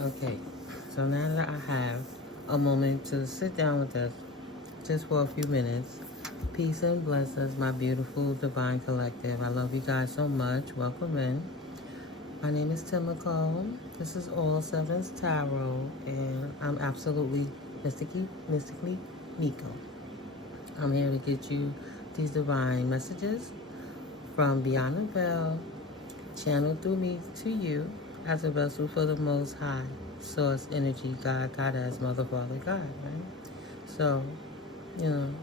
Okay, so now that I have a moment to sit down with us just for a few minutes, peace and blessings, my beautiful divine collective. I love you guys so much. Welcome in. My name is NeuMico. This is All Sevens Tarot, and I'm absolutely mystically Miko. I'm here to get you these divine messages from beyond the veil, channeled through me to you as a vessel for the Most High, Source, Energy, God, Goddess, Mother, Father, God, right? So, you know,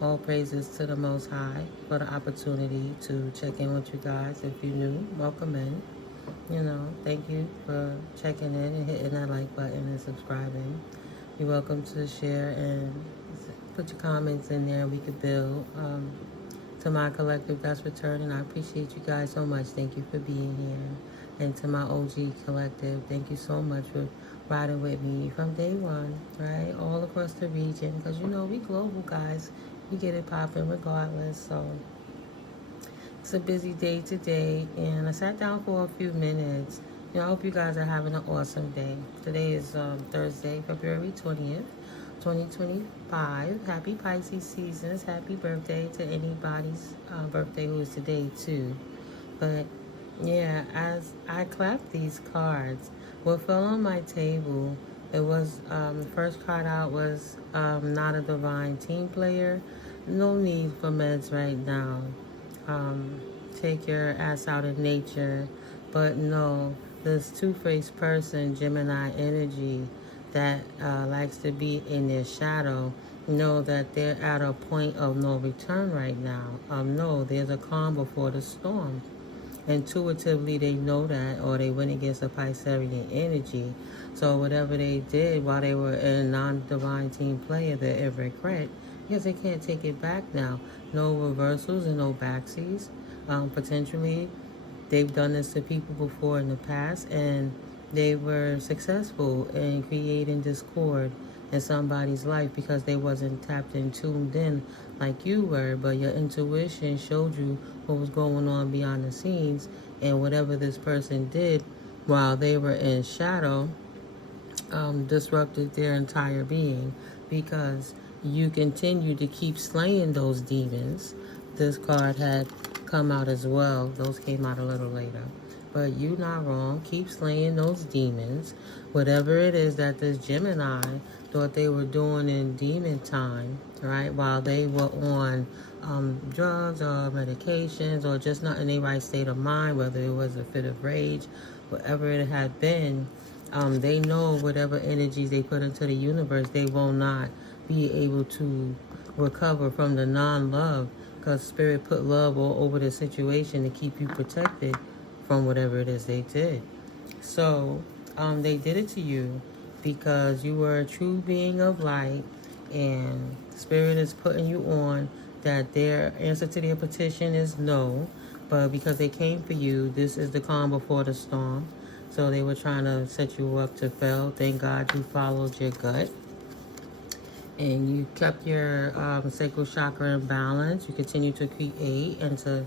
all praises to the Most High for the opportunity to check in with you guys. If you're new, welcome in. Thank you for checking in and hitting that like button and subscribing. You're welcome to share and put your comments in there. We could build. To my collective that's returning, I appreciate you guys so much. Thank you for being here. And to my OG collective, thank you so much for riding with me from day one, right? All across the region, because we global guys. We get it popping regardless. So it's a busy day today, and I sat down for a few minutes. I hope you guys are having an awesome day. Today is Thursday, February 20th. 2025. Happy Pisces seasons. Happy birthday to anybody's birthday who is today too. But yeah, as I clapped these cards, what fell on my table, it was the first card out was not a divine team player. No need for meds right now. Take your ass out of nature. But no, this two-faced person, Gemini energy, that likes to be in their shadow, know that they're at a point of no return right now. No, there's a calm before the storm. Intuitively, they know that, or they went against a Piscean energy. So whatever they did while they were in a non-divine team player, they're in regret because they can't take it back now. No reversals and no backsies. Potentially, they've done this to people before in the past, and they were successful in creating discord in somebody's life because they wasn't tapped and tuned in like you were, but your intuition showed you what was going on behind the scenes, and whatever this person did while they were in shadow disrupted their entire being because you continue to keep slaying those demons. This card had come out as well. Those came out a little later. But you not wrong. Keep slaying those demons. Whatever it is that this Gemini thought they were doing in demon time, right? While they were on drugs or medications or just not in a right state of mind, whether it was a fit of rage, whatever it had been, they know whatever energies they put into the universe, they will not be able to recover from the non-love because Spirit put love all over the situation to keep you protected from whatever it is they did. So they did it to you because you were a true being of light, and Spirit is putting you on that their answer to their petition is no, but because they came for you, this is the calm before the storm. So they were trying to set you up to fail. Thank God you followed your gut and you kept your sacral chakra in balance. You continue to create and to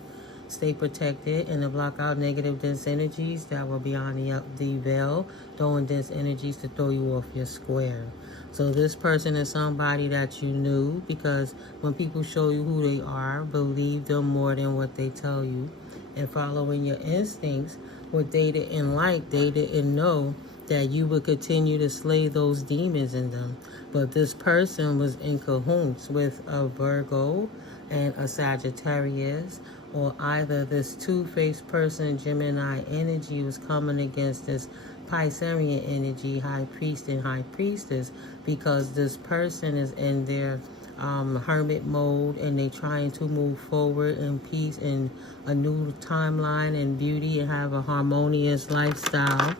stay protected and to block out negative dense energies that will be on the veil, throwing dense energies to throw you off your square. So this person is somebody that you knew, because when people show you who they are, believe them more than what they tell you. And following your instincts, what they didn't like, they didn't know that you would continue to slay those demons in them. But this person was in cahoots with a Virgo and a Sagittarius, or either this two-faced person, Gemini energy, was coming against this Piscean energy, high priest and high priestess, because this person is in their hermit mode and they trying to move forward in peace and a new timeline and beauty and have a harmonious lifestyle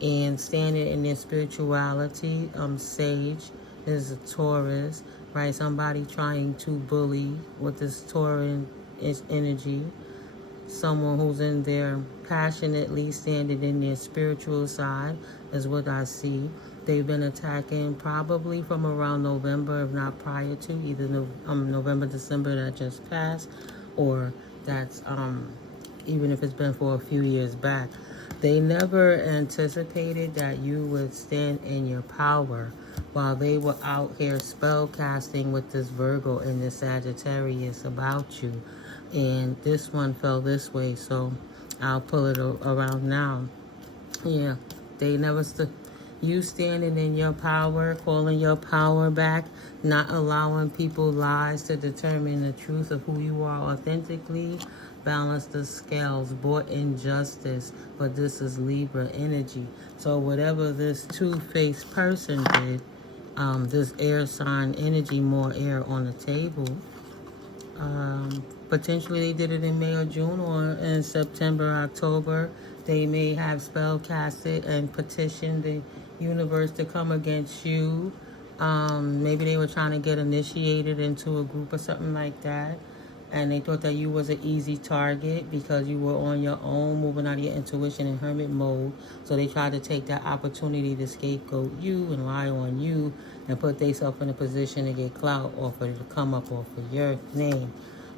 and standing in their spirituality. Sage is a Taurus, right? Somebody trying to bully with this Tauran energy. Someone who's in there passionately standing in their spiritual side is what I see. They've been attacking probably from around November, if not prior to, either November, December that just passed, or that's even if it's been for a few years back. They never anticipated that you would stand in your power while they were out here spell casting with this Virgo and this Sagittarius about you. And this one fell this way, so I'll pull it around now. Yeah, they never stood. You standing in your power, calling your power back, not allowing people lies to determine the truth of who you are authentically. Balance the scales, bought injustice, but this is Libra energy. So whatever this two-faced person did, this air sign energy, more air on the table. Potentially they did it in May or June, or in September, October. They may have spell casted and petitioned the universe to come against you. Maybe they were trying to get initiated into a group or something like that. And they thought that you was an easy target because you were on your own, moving out of your intuition in hermit mode. So they tried to take that opportunity to scapegoat you and lie on you and put themselves in a position to get clout off of, to come up off of your name.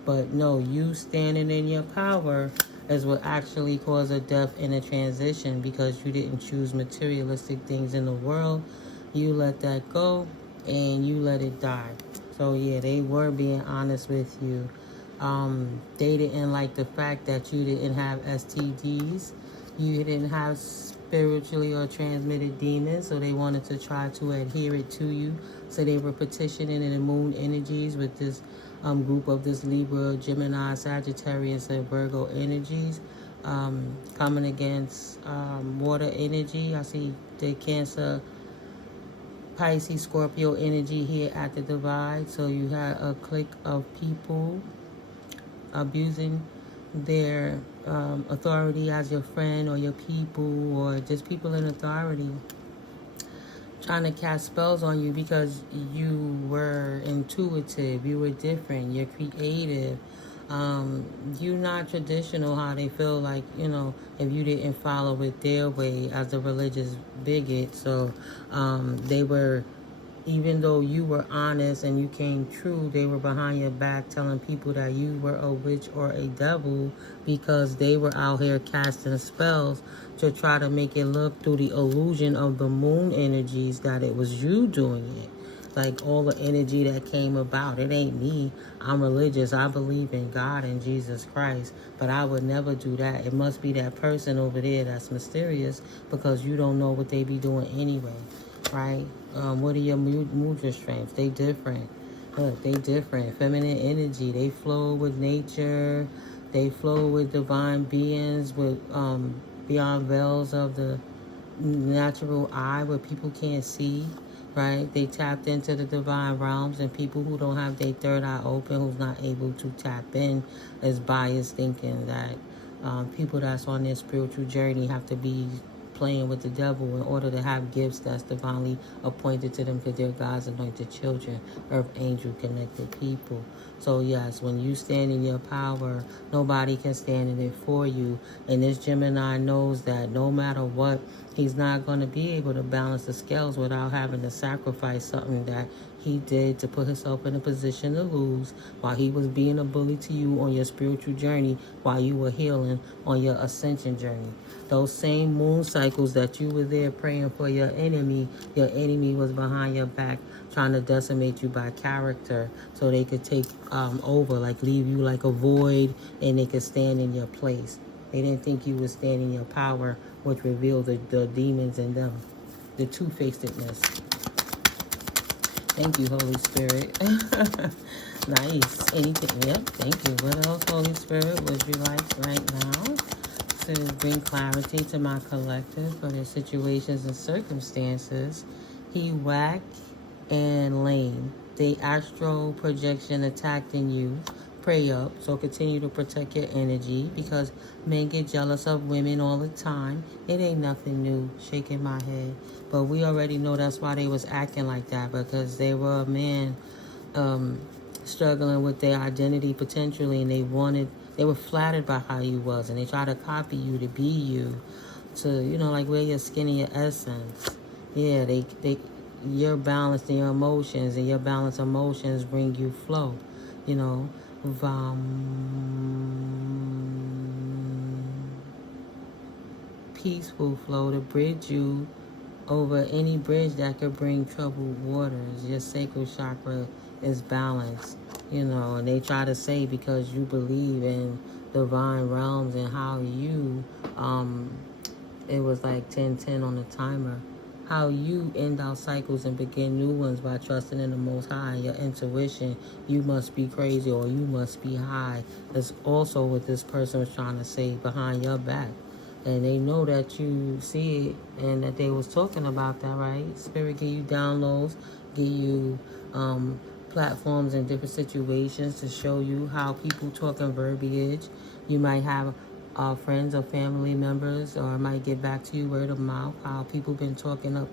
But no, you standing in your power is what actually caused a death and a transition, because you didn't choose materialistic things in the world. You let that go and you let it die. So yeah, they were being honest with you. They didn't like the fact that you didn't have STDs. You didn't have spiritually or transmitted demons, so they wanted to try to adhere it to you. So they were petitioning in the moon energies with this group of this Libra, Gemini, Sagittarius, and Virgo energies, coming against water energy. I see the Cancer, Pisces, Scorpio energy here at the divide. So you had a clique of people abusing their authority as your friend or your people, or just people in authority, trying to cast spells on you because you were intuitive, you were different, you're creative. You're not traditional, how they feel like, if you didn't follow it their way as a religious bigot. So they were, even though you were honest and you came true, they were behind your back telling people that you were a witch or a devil, because they were out here casting spells to try to make it look through the illusion of the moon energies that it was you doing it. Like all the energy that came about, it ain't me. I'm religious. I believe in God and Jesus Christ, but I would never do that. It must be that person over there that's mysterious, because you don't know what they be doing anyway. Right? What are your mudra strengths? They different. Look, they different. Feminine energy. They flow with nature. They flow with divine beings, with beyond veils of the natural eye where people can't see. Right? They tapped into the divine realms, and people who don't have their third eye open, who's not able to tap in, is biased thinking that people that's on their spiritual journey have to be playing with the devil in order to have gifts that's divinely appointed to them, because they're God's anointed children, earth angel connected people. So yes, when you stand in your power, nobody can stand in it for you. And this Gemini knows that no matter what, he's not going to be able to balance the scales without having to sacrifice something that he did to put himself in a position to lose, while he was being a bully to you on your spiritual journey, while you were healing on your ascension journey. Those same moon cycles that you were there praying for your enemy was behind your back trying to decimate you by character, so they could take over, like leave you like a void, and they could stand in your place. They didn't think you would stand in your power, which revealed the demons in them, the two-facedness. Thank you, Holy Spirit. Nice. Anything? Yep, thank you. What else, Holy Spirit, would you like right now to bring clarity to my collective for their situations and circumstances? He whack and lame. They astral projection attacked in you. Pray up. So continue to protect your energy, because men get jealous of women all the time. It ain't nothing new. Shaking my head. But we already know that's why they was acting like that, because they were a man struggling with their identity potentially, and they were flattered by how you was, and they try to copy you to be you, to, like wear your skin and your essence. Yeah, your balance and your emotions, and your balanced emotions bring you flow, peaceful flow to bridge you over any bridge that could bring troubled waters. Your sacral chakra is balanced, and they try to say because you believe in divine realms and how you, it was like 10-10 on the timer, how you end out cycles and begin new ones by trusting in the Most High, your intuition. You must be crazy or you must be high. That's also what this person was trying to say behind your back. And they know that you see it and that they was talking about that, right? Spirit give you downloads, give you platforms in different situations to show you how people talk in verbiage. You might have friends or family members, or it might get back to you word of mouth, how people been talking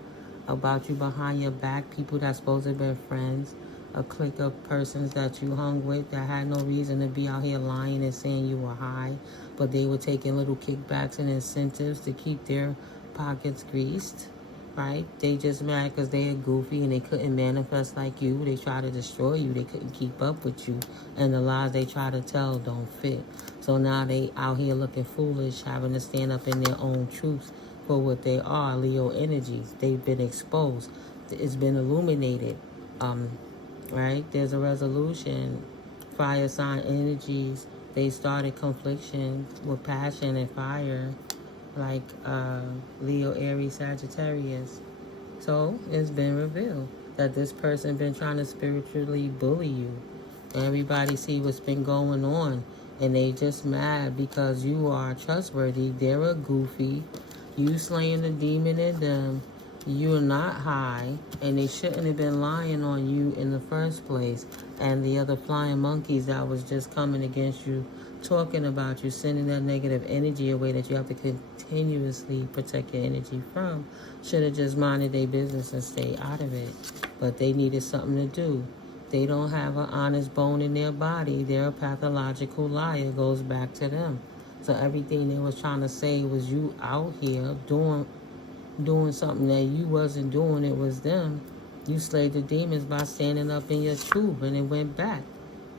about you behind your back, people that's supposed to have been friends, a clique of persons that you hung with that had no reason to be out here lying and saying you were high, but they were taking little kickbacks and incentives to keep their pockets greased, right? They just mad because they are goofy and they couldn't manifest like you. They try to destroy you. They couldn't keep up with you. And the lies they try to tell don't fit. So now they out here looking foolish, having to stand up in their own truth for what they are, Leo energies. They've been exposed. It's been illuminated. Right? There's a resolution. Fire sign energies, they started confliction with passion and fire, like Leo, Aries, Sagittarius. So it's been revealed that this person been trying to spiritually bully you. Everybody see what's been going on, and they just mad because you are trustworthy. They're a goofy. You slaying the demon in them. You're not high, and they shouldn't have been lying on you in the first place. And the other flying monkeys that was just coming against you, talking about you, sending that negative energy away that you have to continuously protect your energy from, should have just minded their business and stayed out of it. But they needed something to do. They don't have an honest bone in their body. They're a pathological liar. It goes back to them. So everything they was trying to say was you out here doing something that you wasn't doing. It was them. You slayed the demons by standing up in your truth, and it went back.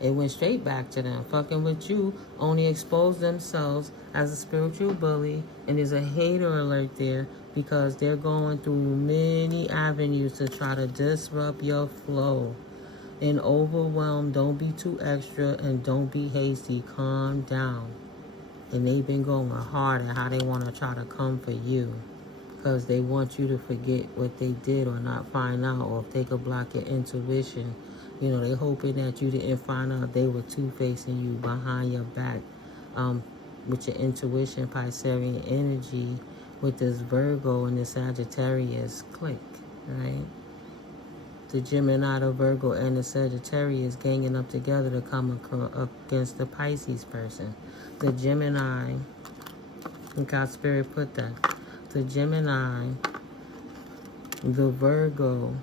It went straight back to them. Fucking with you only exposed themselves as a spiritual bully, and there's a hater alert there because they're going through many avenues to try to disrupt your flow and overwhelm. Don't be too extra and don't be hasty. Calm down. And they've been going hard at how they want to try to come for you, because they want you to forget what they did or not find out, or if they could block your intuition. They hoping that you didn't find out they were two-facing you behind your back, with your intuition, Piscean energy, with this Virgo and this Sagittarius click, right? The Gemini, the Virgo, and the Sagittarius ganging up together to come against the Pisces person. The Gemini, and God Spirit put that. The Gemini, the Virgo,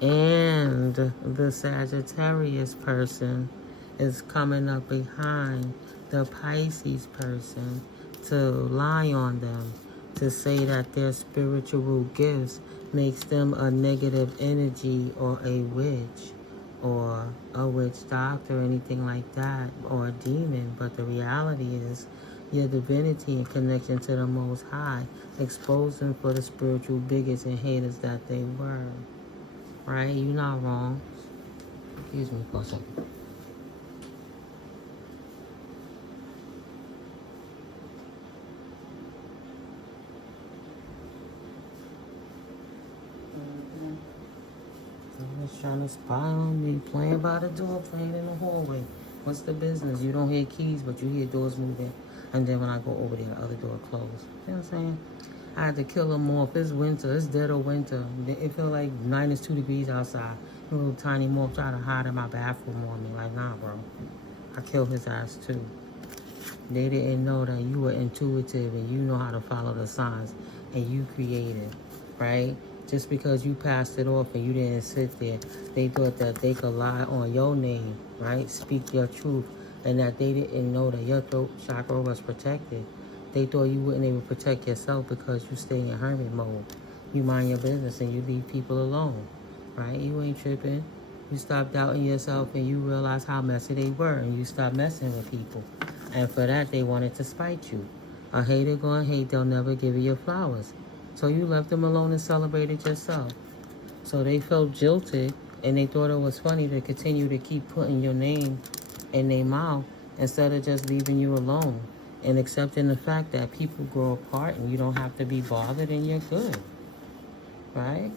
and the Sagittarius person is coming up behind the Pisces person to lie on them, to say that their spiritual gifts makes them a negative energy or a witch or a witch doctor or anything like that, or a demon. But the reality is your divinity and connection to the Most High exposed them for the spiritual bigots and haters that they were. Right? You're not wrong. Excuse me for a second. Someone's trying to spy on me, playing by the door, playing in the hallway. What's the business? You don't hear keys, but you hear doors moving. And then when I go over there, the other door closed. You know what I'm saying? I had to kill them off. It's winter. It's dead of winter. It feel like -2 degrees outside. A little tiny moth try to hide in my bathroom on me. Like, nah, bro. I killed his ass, too. They didn't know that you were intuitive and you know how to follow the signs. And you created, right? Just because you passed it off and you didn't sit there, they thought that they could lie on your name, right? Speak your truth. And that they didn't know that your throat chakra was protected. They thought you wouldn't even protect yourself because you stay in hermit mode. You mind your business and you leave people alone, right? You ain't tripping. You stop doubting yourself and you realize how messy they were, and you stop messing with people. And for that, they wanted to spite you. A hater gonna hate, they'll never give you your flowers. So you left them alone and celebrated yourself. So they felt jilted, and they thought it was funny to continue to keep putting your name in their mouth instead of just leaving you alone and accepting the fact that people grow apart and you don't have to be bothered and you're good. Right?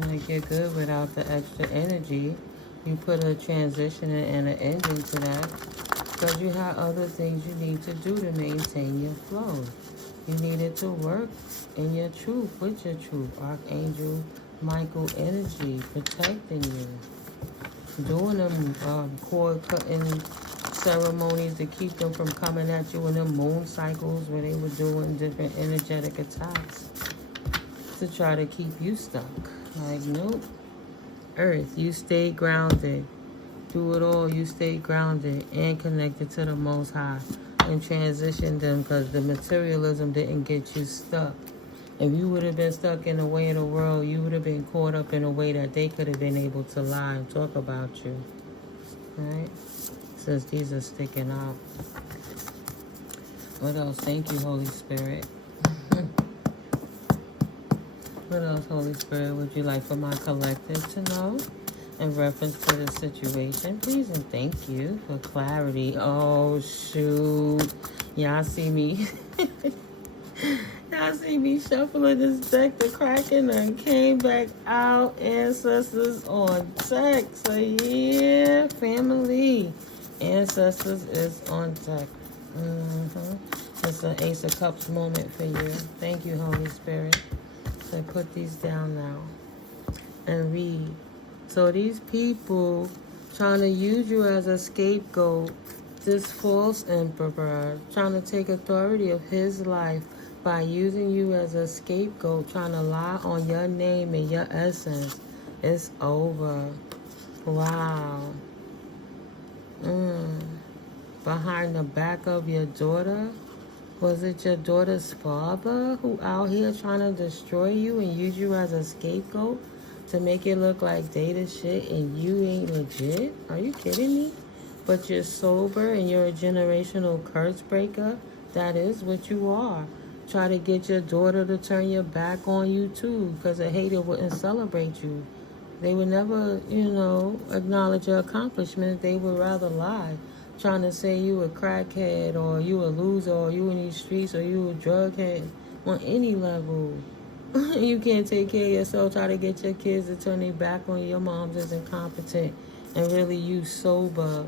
Like you're good without the extra energy. You put a transition and an ending to that because you have other things you need to do to maintain your flow. You needed to work in your truth, with your truth. Archangel Michael energy protecting you. Doing them cord cutting ceremonies to keep them from coming at you in the moon cycles where they were doing different energetic attacks to try to keep you stuck. Like, nope. Earth, you stay grounded. Through it all, you stay grounded and connected to the Most High and transitioned them because the materialism didn't get you stuck. If you would have been stuck in the way of the world, you would have been caught up in a way that they could have been able to lie and talk about you. Right? Since these are sticking out. What else? Thank you, Holy Spirit. What else, Holy Spirit, would you like for my collective to know in reference to the situation? Please and thank you for clarity. Oh, shoot. Y'all see me. Y'all see me shuffling this deck, the Kraken, and came back out. Ancestors on deck. So, yeah, family. Ancestors is on deck. It's an Ace of Cups moment for you. Thank you, Holy Spirit. So put these down now and read. So these people trying to use you as a scapegoat, this false emperor trying to take authority of his life by using you as a scapegoat, trying to lie on your name and your essence. It's over. Wow. Behind the back of your daughter? Was it your daughter's father who out here trying to destroy you and use you as a scapegoat to make it look like they the shit and you ain't legit? Are you kidding me? But you're sober and you're a generational curse breaker? That is what you are. Try to get your daughter to turn your back on you too, because a hater wouldn't celebrate you. They would never, acknowledge your accomplishments. They would rather lie. Trying to say you a crackhead or you a loser or you in these streets or you a drug head on any level. You can't take care of yourself. Try to get your kids to turn their back on you. Your moms is incompetent and really you sober.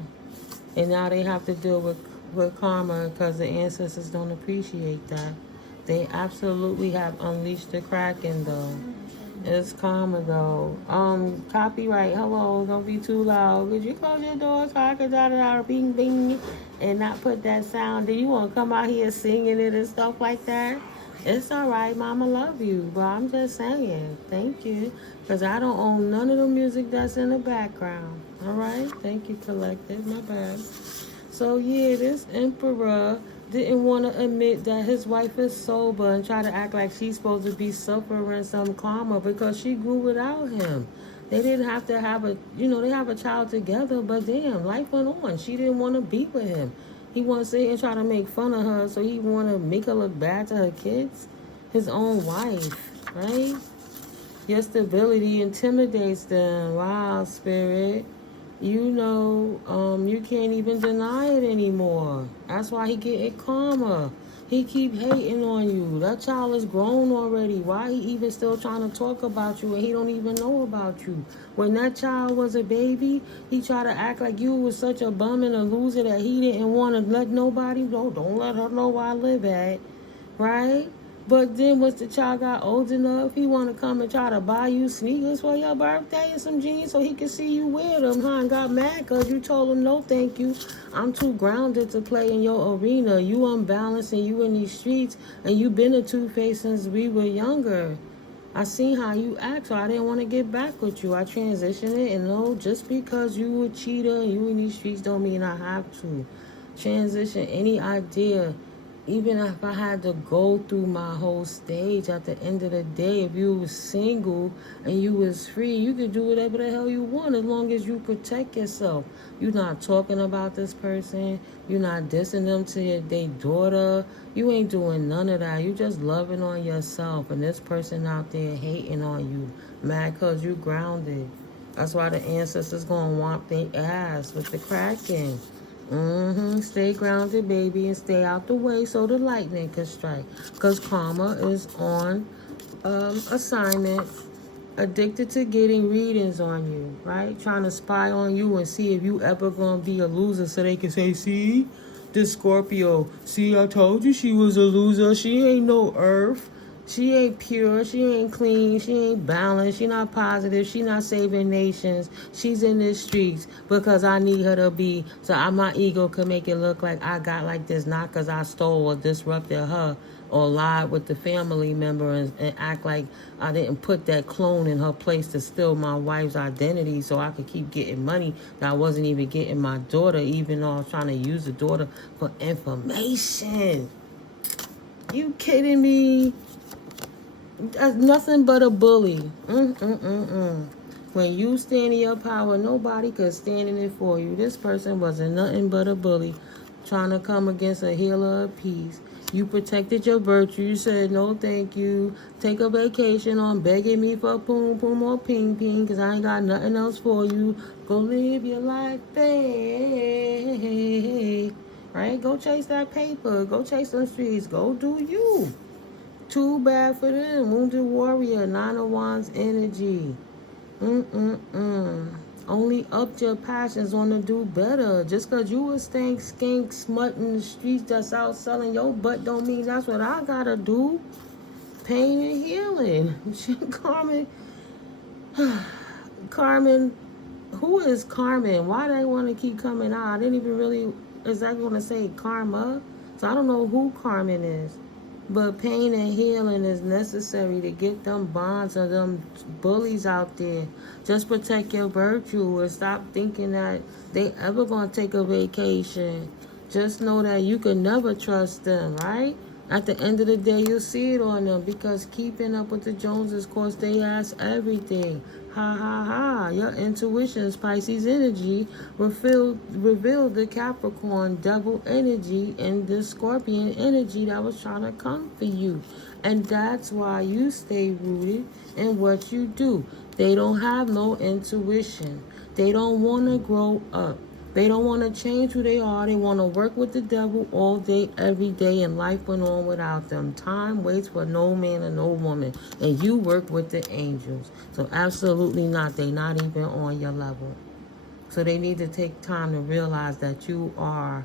And now they have to deal with karma because the ancestors don't appreciate that. They absolutely have unleashed the Kraken though. It's karma though. Copyright. Hello, don't be too loud. Could you close your door so I could bing bing and not put that sound? Do you want to come out here singing it and stuff like that? It's alright, Mama love you, but I'm just saying, thank you. Because I don't own none of the music that's in the background. Alright? Thank you, collective. My bad. So yeah, this emperor didn't want to admit that his wife is sober and try to act like she's supposed to be suffering some karma because she grew without him. They didn't have to have they have a child together, but damn, life went on. She didn't want to be with him. He wanted to sit here and try to make fun of her, so he want to make her look bad to her kids. His own wife, right? Your stability intimidates them. Wow, spirit. You can't even deny it anymore. That's why he getting karma. He keep hating on you. That child is grown already. Why he even still trying to talk about you and he don't even know about you? When that child was a baby, he tried to act like you was such a bum and a loser that he didn't want to let nobody know. Don't let her know where I live at. Right? But then once the child got old enough, he want to come and try to buy you sneakers for your birthday and some jeans so he can see you wear them, huh? And got mad because you told him, no, thank you. I'm too grounded to play in your arena. You unbalanced and you in these streets and you been a two-face since we were younger. I seen how you act, so I didn't want to get back with you. I transitioned it, and no, just because you a cheater and you in these streets don't mean I have to. Transition any idea even if I had to go through my whole stage, at the end of the day, if you was single and you was free, you could do whatever the hell you want as long as you protect yourself. You're not talking about this person. You're not dissing them to their daughter. You ain't doing none of that. You just loving on yourself. And this person out there hating on you, mad because you grounded. That's why the ancestors going to want their ass with the cracking. Stay grounded, baby, and stay out the way so the lightning can strike. Because karma is on assignment, addicted to getting readings on you, right? Trying to spy on you and see if you ever going to be a loser so they can say, see, this Scorpio, see, I told you she was a loser. She ain't no earth. She ain't pure, she ain't clean, she ain't balanced, she not positive, she not saving nations. She's in the streets because I need her to be, so my ego could make it look like I got like this, not because I stole or disrupted her or lied with the family member and act like I didn't put that clone in her place to steal my wife's identity so I could keep getting money that I wasn't even getting my daughter, even though I was trying to use the daughter for information. You kidding me? That's nothing but a bully. When you stand in your power, nobody could stand in it for you. This person wasn't nothing but a bully trying to come against a healer of peace. You protected your virtue. You said, no, thank you. Take a vacation on begging me for poom, poom, or ping, ping, because I ain't got nothing else for you. Go live your life, babe. Right? Go chase that paper. Go chase them streets. Go do you. Too bad for them. Wounded warrior, 9 of Wands energy. Only upped your passions on to do better. Just because you a stank, skank, smut in the streets that's out selling your butt don't mean that's what I gotta do. Pain and healing. Carmen, who is Carmen? Why do they want to keep coming out? I didn't even really exactly want to say karma. So I don't know who Carmen is. But pain and healing is necessary to get them bonds or them bullies out there. Just protect your virtue and stop thinking that they ever going to take a vacation. Just know that you can never trust them, right? At the end of the day, you'll see it on them because keeping up with the Joneses cost they ass everything. Ha ha ha. Your intuition, Pisces energy, revealed the Capricorn devil energy and the Scorpion energy that was trying to come for you. And that's why you stay rooted in what you do. They don't have no intuition. They don't want to grow up. They don't want to change who they are. They want to work with the devil all day, every day, and life went on without them. Time waits for no man and no woman, and you work with the angels. So absolutely not. They're not even on your level. So they need to take time to realize that you are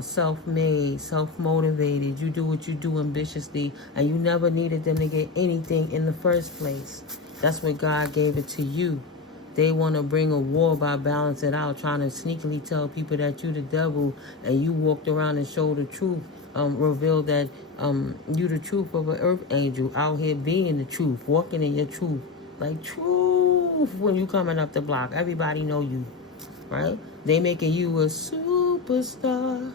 self-made, self-motivated. You do what you do ambitiously, and you never needed them to get anything in the first place. That's when God gave it to you. They want to bring a war by balance it out, trying to sneakily tell people that you the devil and you walked around and showed the truth, revealed that you the truth of an earth angel out here being the truth, walking in your truth. Like truth when you coming up the block. Everybody know you, right? They making you a superstar.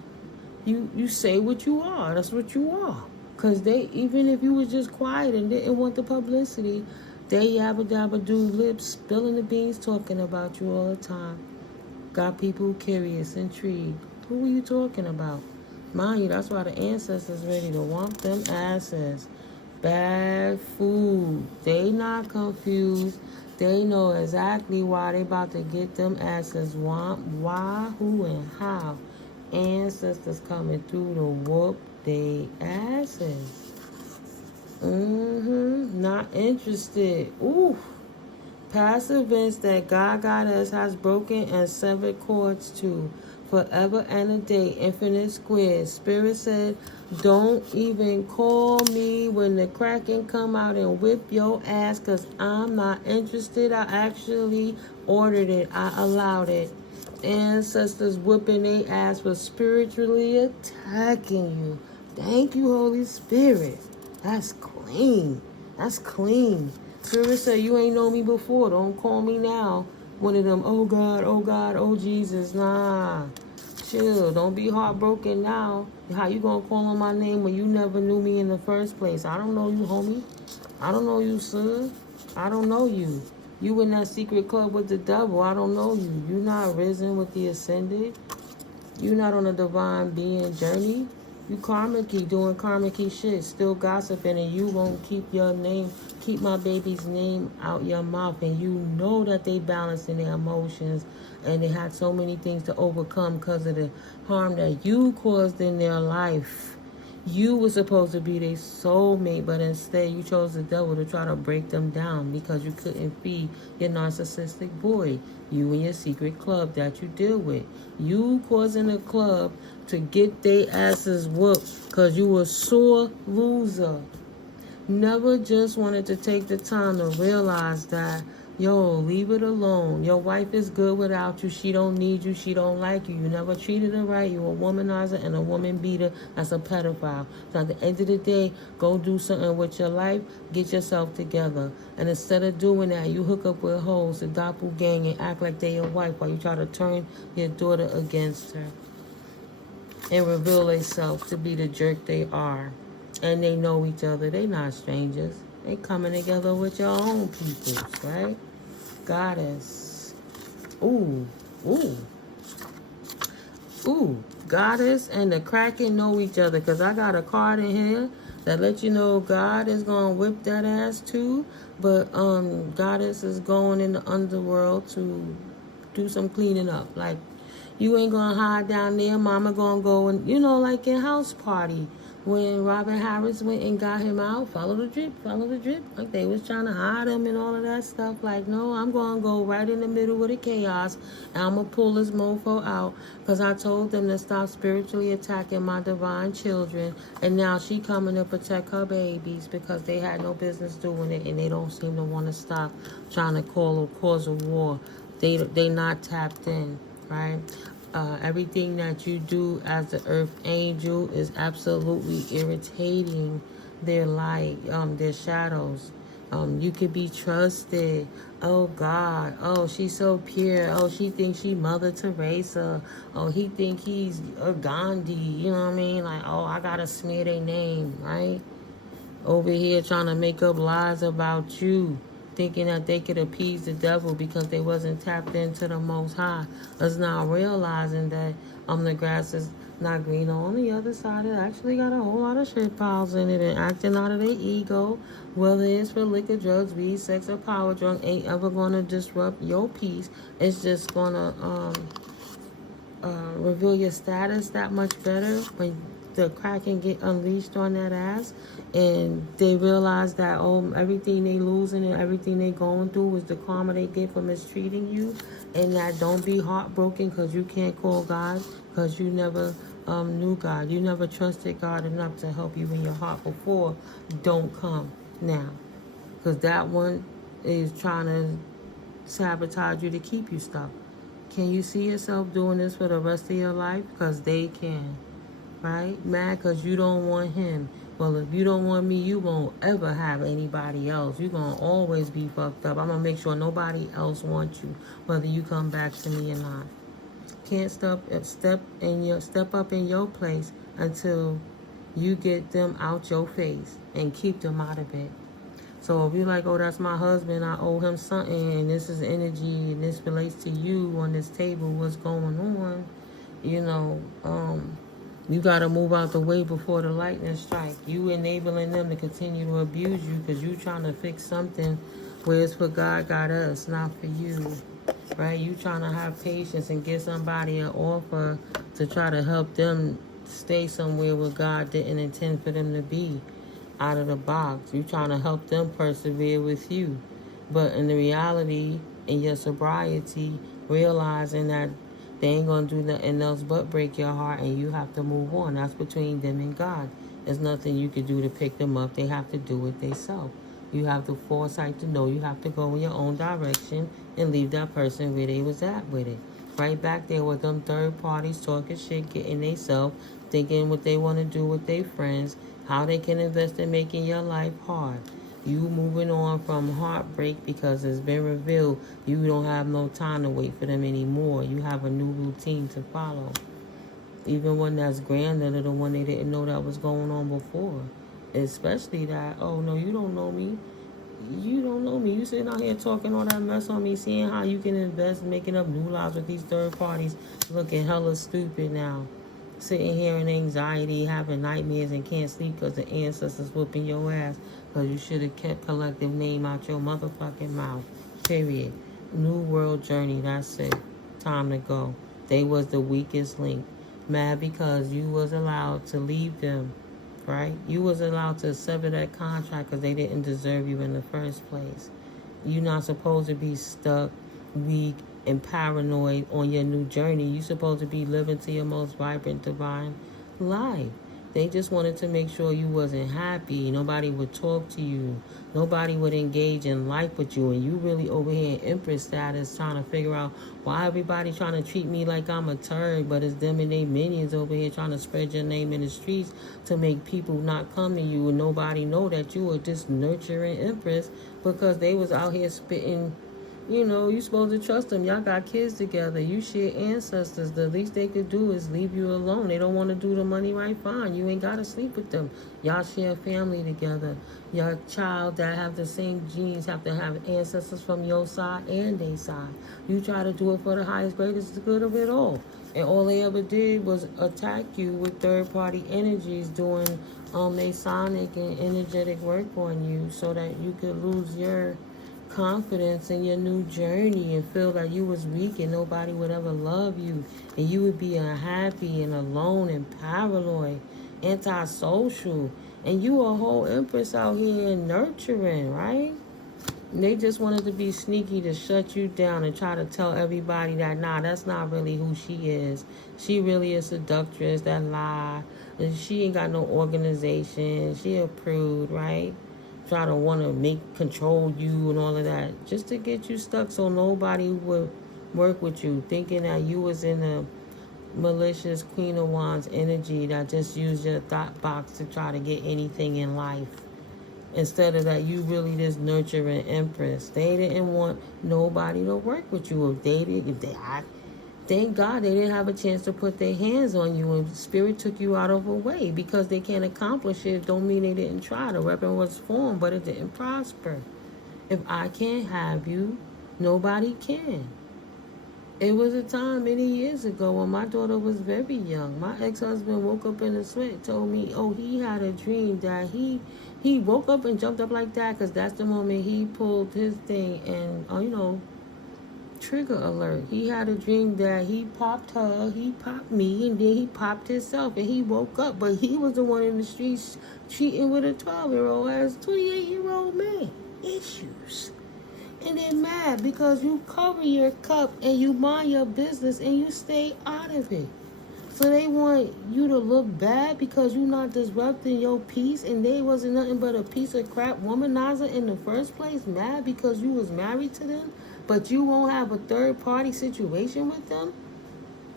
You say what you are. That's what you are. Because they, even if you was just quiet and didn't want the publicity, they yabba dabba do lips, spilling the beans, talking about you all the time. Got people curious, intrigued. Who are you talking about? Mind you, that's why the ancestors ready to womp them asses. Bad food. They not confused. They know exactly why they about to get them asses womp. Why, who, and how. Ancestors coming through to whoop they asses. Not interested. Ooh. Past events that GodGoddess has broken and severed cords to. Forever and a day. Infinite squares. Spirit said, don't even call me when the Kraken come out and whip your ass because I'm not interested. I actually ordered it. I allowed it. Ancestors whipping their ass for spiritually attacking you. Thank you, Holy Spirit. That's clean. That's clean. Spirit said, you ain't know me before. Don't call me now. One of them, oh God, oh God, oh Jesus. Nah. Chill. Don't be heartbroken now. How you gonna call on my name when you never knew me in the first place? I don't know you, homie. I don't know you, sir. I don't know you. You in that secret club with the devil. I don't know you. You not risen with the ascended. You not on a divine being journey. You karmic-y, doing karmic-y shit, still gossiping, and you won't keep your name, keep my baby's name out your mouth, and you know that they balancing their emotions, and they had so many things to overcome because of the harm that you caused in their life. You were supposed to be their soulmate, but instead you chose the devil to try to break them down because you couldn't feed your narcissistic boy. You and your secret club that you deal with. You causing a club to get their asses whooped because you a sore loser. Never just wanted to take the time to realize that, yo, leave it alone. Your wife is good without you. She don't need you. She don't like you. You never treated her right. You a womanizer and a woman beater. That's a pedophile. So at the end of the day, go do something with your life. Get yourself together. And instead of doing that, you hook up with hoes, the doppelganger, and act like they your wife while you try to turn your daughter against her and reveal themselves to be the jerk they are. And they know each other. They not strangers. They coming together with your own peoples, right? Goddess. Ooh. Ooh. Ooh. Goddess and the Kraken know each other. Because I got a card in here that let you know God is going to whip that ass too. But Goddess is going in the underworld to do some cleaning up. Like, you ain't going to hide down there. Mama going to go and, like in House Party. When Robin Harris went and got him out, follow the drip. Like they was trying to hide him and all of that stuff. Like, no, I'm going to go right in the middle of the chaos. And I'm going to pull this mofo out. Because I told them to stop spiritually attacking my divine children. And now she coming to protect her babies because they had no business doing it. And they don't seem to want to stop trying to cause a war. They not tapped in, right? Everything that you do as the earth angel is absolutely irritating their light, their shadows. You can be trusted. Oh God, oh she's so pure. Oh, she thinks she Mother Teresa. Oh, he think he's a Gandhi. You know what I mean? Like, oh, I gotta smear their name, right? Over here trying to make up lies about you, thinking that they could appease the devil because they wasn't tapped into the Most High. Us now realizing that the grass is not green on the other side. It actually got a whole lot of shit piles in it and acting out of their ego, whether it's for liquor, drugs, weed, sex, or power drunk, ain't ever going to disrupt your peace. It's just going to reveal your status that much better when the Kraken get unleashed on that ass and they realize that everything they losing and everything they going through is the karma they get for mistreating you, and that don't be heartbroken because you can't call God because you never knew God. You never trusted God enough to help you in your heart before. Don't come now because that one is trying to sabotage you to keep you stuck. Can you see yourself doing this for the rest of your life? Because they can. Right? Mad because you don't want him. Well, if you don't want me, you won't ever have anybody else. You're going to always be fucked up. I'm going to make sure nobody else wants you, whether you come back to me or not. Can't step up in your place until you get them out your face and keep them out of it. So if you're like, oh, that's my husband, I owe him something, and this is energy, and this relates to you on this table, what's going on, you got to move out the way before the lightning strike. You enabling them to continue to abuse you because you trying to fix something where it's for God got us, not for you, right? You trying to have patience and get somebody an offer to try to help them stay somewhere where God didn't intend for them to be, out of the box. You trying to help them persevere with you. But in the reality, in your sobriety, realizing that they ain't going to do nothing else but break your heart and you have to move on. That's between them and God. There's nothing you can do to pick them up. They have to do it themselves. You have the foresight to know you have to go in your own direction and leave that person where they was at with it. Right back there with them third parties talking shit, getting themselves, thinking what they want to do with their friends, how they can invest in making your life hard. You moving on from heartbreak because it's been revealed you don't have no time to wait for them anymore. You have a new routine to follow. Even one that's grander than the one they didn't know that was going on before. Especially that, oh no, you don't know me. You don't know me. You sitting out here talking all that mess on me, seeing how you can invest, making up new lives with these third parties, looking hella stupid now. Sitting here in anxiety, having nightmares and can't sleep because the ancestors whooping your ass because you should have kept collective name out your motherfucking mouth. Period. New world journey, that's it. Time to go. They was the weakest link. Mad because you was allowed to leave them, right? You was allowed to sever that contract because they didn't deserve you in the first place. You're not supposed to be stuck, weak, and paranoid on your new journey. You're supposed to be living to your most vibrant, divine life. They just wanted to make sure you wasn't happy. Nobody would talk to you. Nobody would engage in life with you. And you really over here in Empress status trying to figure out why everybody trying to treat me like I'm a turd, but it's them and they minions over here trying to spread your name in the streets to make people not come to you and nobody know that you were just nurturing Empress because they was out here spitting. You know, you supposed to trust them. Y'all got kids together. You share ancestors. The least they could do is leave you alone. They don't want to do the money right, fine. You ain't got to sleep with them. Y'all share family together. Your child that have the same genes have to have ancestors from your side and their side. You try to do it for the highest, greatest good of it all. And all they ever did was attack you with third-party energies doing Masonic and energetic work on you so that you could lose your confidence in your new journey and feel that you was weak and nobody would ever love you and you would be unhappy and alone and paranoid, antisocial, and you a whole empress out here nurturing, right? And they just wanted to be sneaky to shut you down and try to tell everybody that nah, that's not really who she is. She really a seductress that lie, and she ain't got no organization. She a prude, right? Try to want to control you and all of that just to get you stuck so nobody would work with you, thinking that you was in a malicious Queen of Wands energy that just used your thought box to try to get anything in life instead of that you really this nurturing empress. They didn't want nobody to work with you. Thank God they didn't have a chance to put their hands on you and spirit took you out of a way because they can't accomplish it. Don't mean they didn't try. The weapon was formed, but it didn't prosper. If I can't have you, nobody can. It was a time many years ago when my daughter was very young. My ex-husband woke up in a sweat, told me, oh, he had a dream that he woke up and jumped up like that because that's the moment he pulled his thing and, trigger alert. He had a dream that he popped her, he popped me, and then he popped himself, and he woke up, but he was the one in the streets cheating with a 12-year-old as a 28-year-old man. Issues. And they're mad because you cover your cup and you mind your business and you stay out of it. So they want you to look bad because you're not disrupting your peace and they wasn't nothing but a piece of crap womanizer in the first place, mad because you was married to them, but you won't have a third-party situation with them?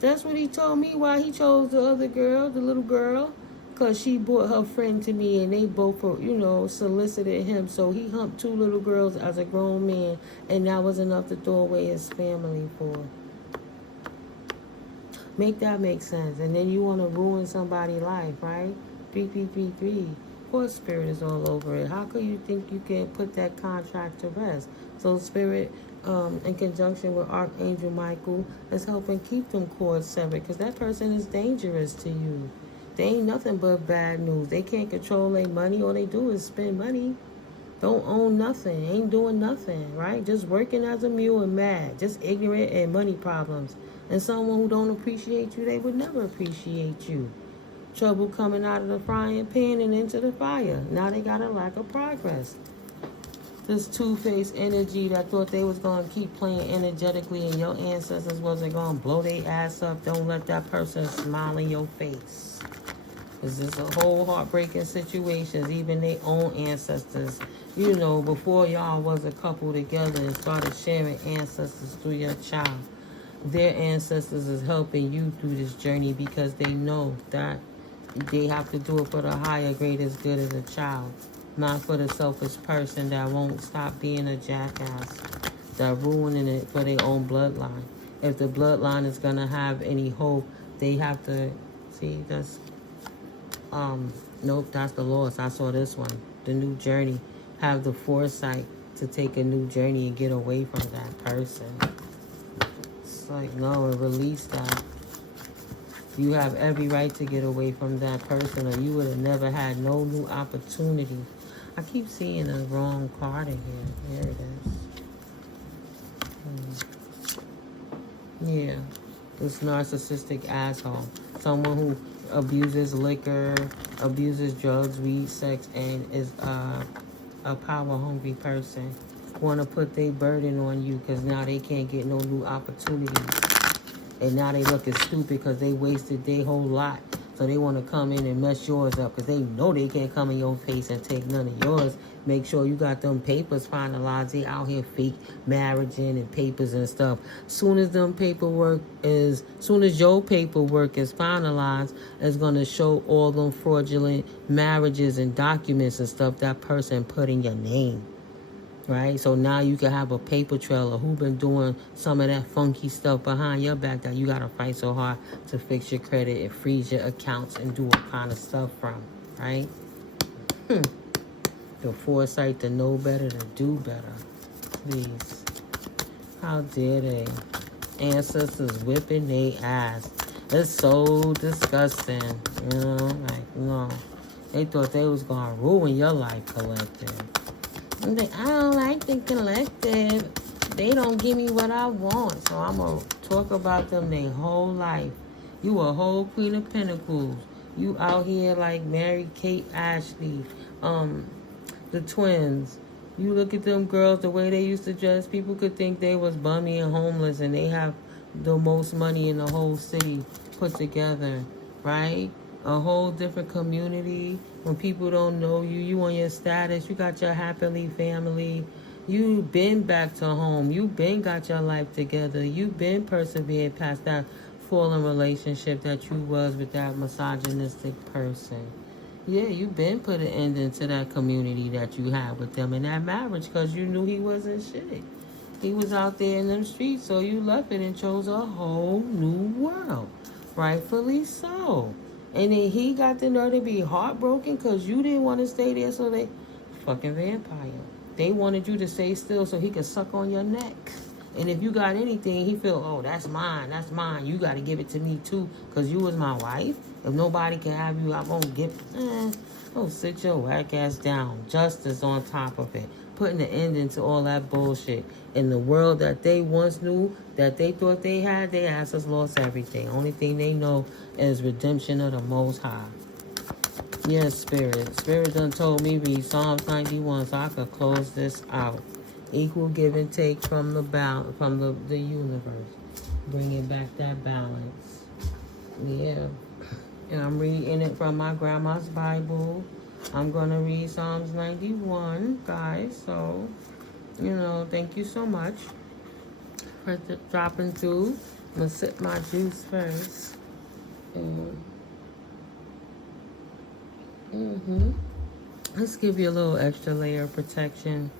That's what he told me why he chose the other girl, the little girl, because she brought her friend to me and they both, solicited him. So he humped two little girls as a grown man and that was enough to throw away his family for. Make that make sense. And then you want to ruin somebody's life, right? 3333. Of course, spirit is all over it. How could you think you can put that contract to rest? So spirit, in conjunction with Archangel Michael, is helping keep them cords severed because that person is dangerous to you. They ain't nothing but bad news. They can't control their money. All they do is spend money. Don't own nothing. Ain't doing nothing, right? Just working as a mule and mad. Just ignorant and money problems. And someone who don't appreciate you, they would never appreciate you. Trouble coming out of the frying pan and into the fire. Now they got a lack of progress. This two-faced energy that thought they was going to keep playing energetically and your ancestors wasn't going to blow their ass up. Don't let that person smile in your face. This is a whole heartbreaking situations. Even their own ancestors, before y'all was a couple together and started sharing ancestors through your child. Their ancestors is helping you through this journey because they know that they have to do it for the higher, greatest good of the child. Not for the selfish person that won't stop being a jackass. That ruining it for their own bloodline. If the bloodline is going to have any hope, they have to See, that's nope, that's the loss. I saw this one. The new journey. Have the foresight to take a new journey and get away from that person. It's like, no, and release that. You have every right to get away from that person, or you would have never had no new opportunity. I keep seeing the wrong card in here. There it is. Yeah. This narcissistic asshole. Someone who abuses liquor, abuses drugs, weed, sex, and is a power-hungry person. Want to put their burden on you because now they can't get no new opportunities. And now they looking stupid because they wasted their whole lot. So they want to come in and mess yours up because they know they can't come in your face and take none of yours. Make sure you got them papers finalized. They out here fake marriaging and papers and stuff. Soon as your paperwork is finalized, it's going to show all them fraudulent marriages and documents and stuff that person put in your name. Right? So now you can have a paper trail of who been doing some of that funky stuff behind your back that you got to fight so hard to fix your credit and freeze your accounts and do all kind of stuff from. Right? The foresight to know better, to do better. Please. How dare they? Ancestors whipping their ass. It's so disgusting. You know? Like, no. They thought they was going to ruin your life, collective. I don't like the collective. They don't give me what I want. So I'm going to talk about them their whole life. You a whole Queen of Pentacles. You out here like Mary Kate Ashley. The twins. You look at them girls, the way they used to dress. People could think they was bummy and homeless. And they have the most money in the whole city put together. Right? A whole different community. When people don't know you, you on your status, you got your happily family, you been back to home, you been got your life together, you been persevered past that fallen relationship that you was with that misogynistic person. Yeah, you been put an end into that community that you had with them in that marriage because you knew he wasn't shit. He was out there in them streets, so you left it and chose a whole new world. Rightfully so. And then he got the nerve to be heartbroken because you didn't want to stay there, so they... Fucking vampire. They wanted you to stay still so he could suck on your neck. And if you got anything, he feel, oh, that's mine, that's mine. You got to give it to me too because you was my wife. If nobody can have you, I won't give... Oh, sit your whack ass down. Justice on top of it. Putting an end into all that bullshit. In the world that they once knew, that they thought they had, their asses lost everything. Only thing they know is redemption of the Most High. Yes, Spirit. Spirit done told me read Psalms 91 so I could close this out. Equal give and take from the universe. Bringing back that balance. Yeah. And I'm reading it from my grandma's Bible. I'm going to read Psalms 91, guys. So, thank you so much for dropping through. I'm going to sip my juice first. Let's give you a little extra layer of protection.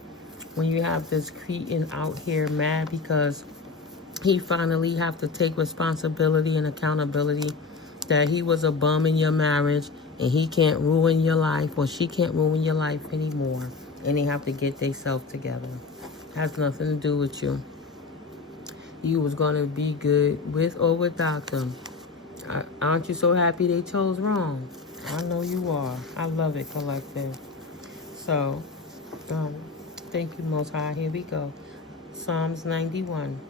When you have this Cretan out here mad because he finally have to take responsibility and accountability that he was a bum in your marriage and he can't ruin your life or she can't ruin your life anymore. And they have to get themselves together. Has nothing to do with you. You was going to be good with or without them. Aren't you so happy they chose wrong? I know you are. I love it, collective. So, thank you, Most High. Here we go. Psalms 91.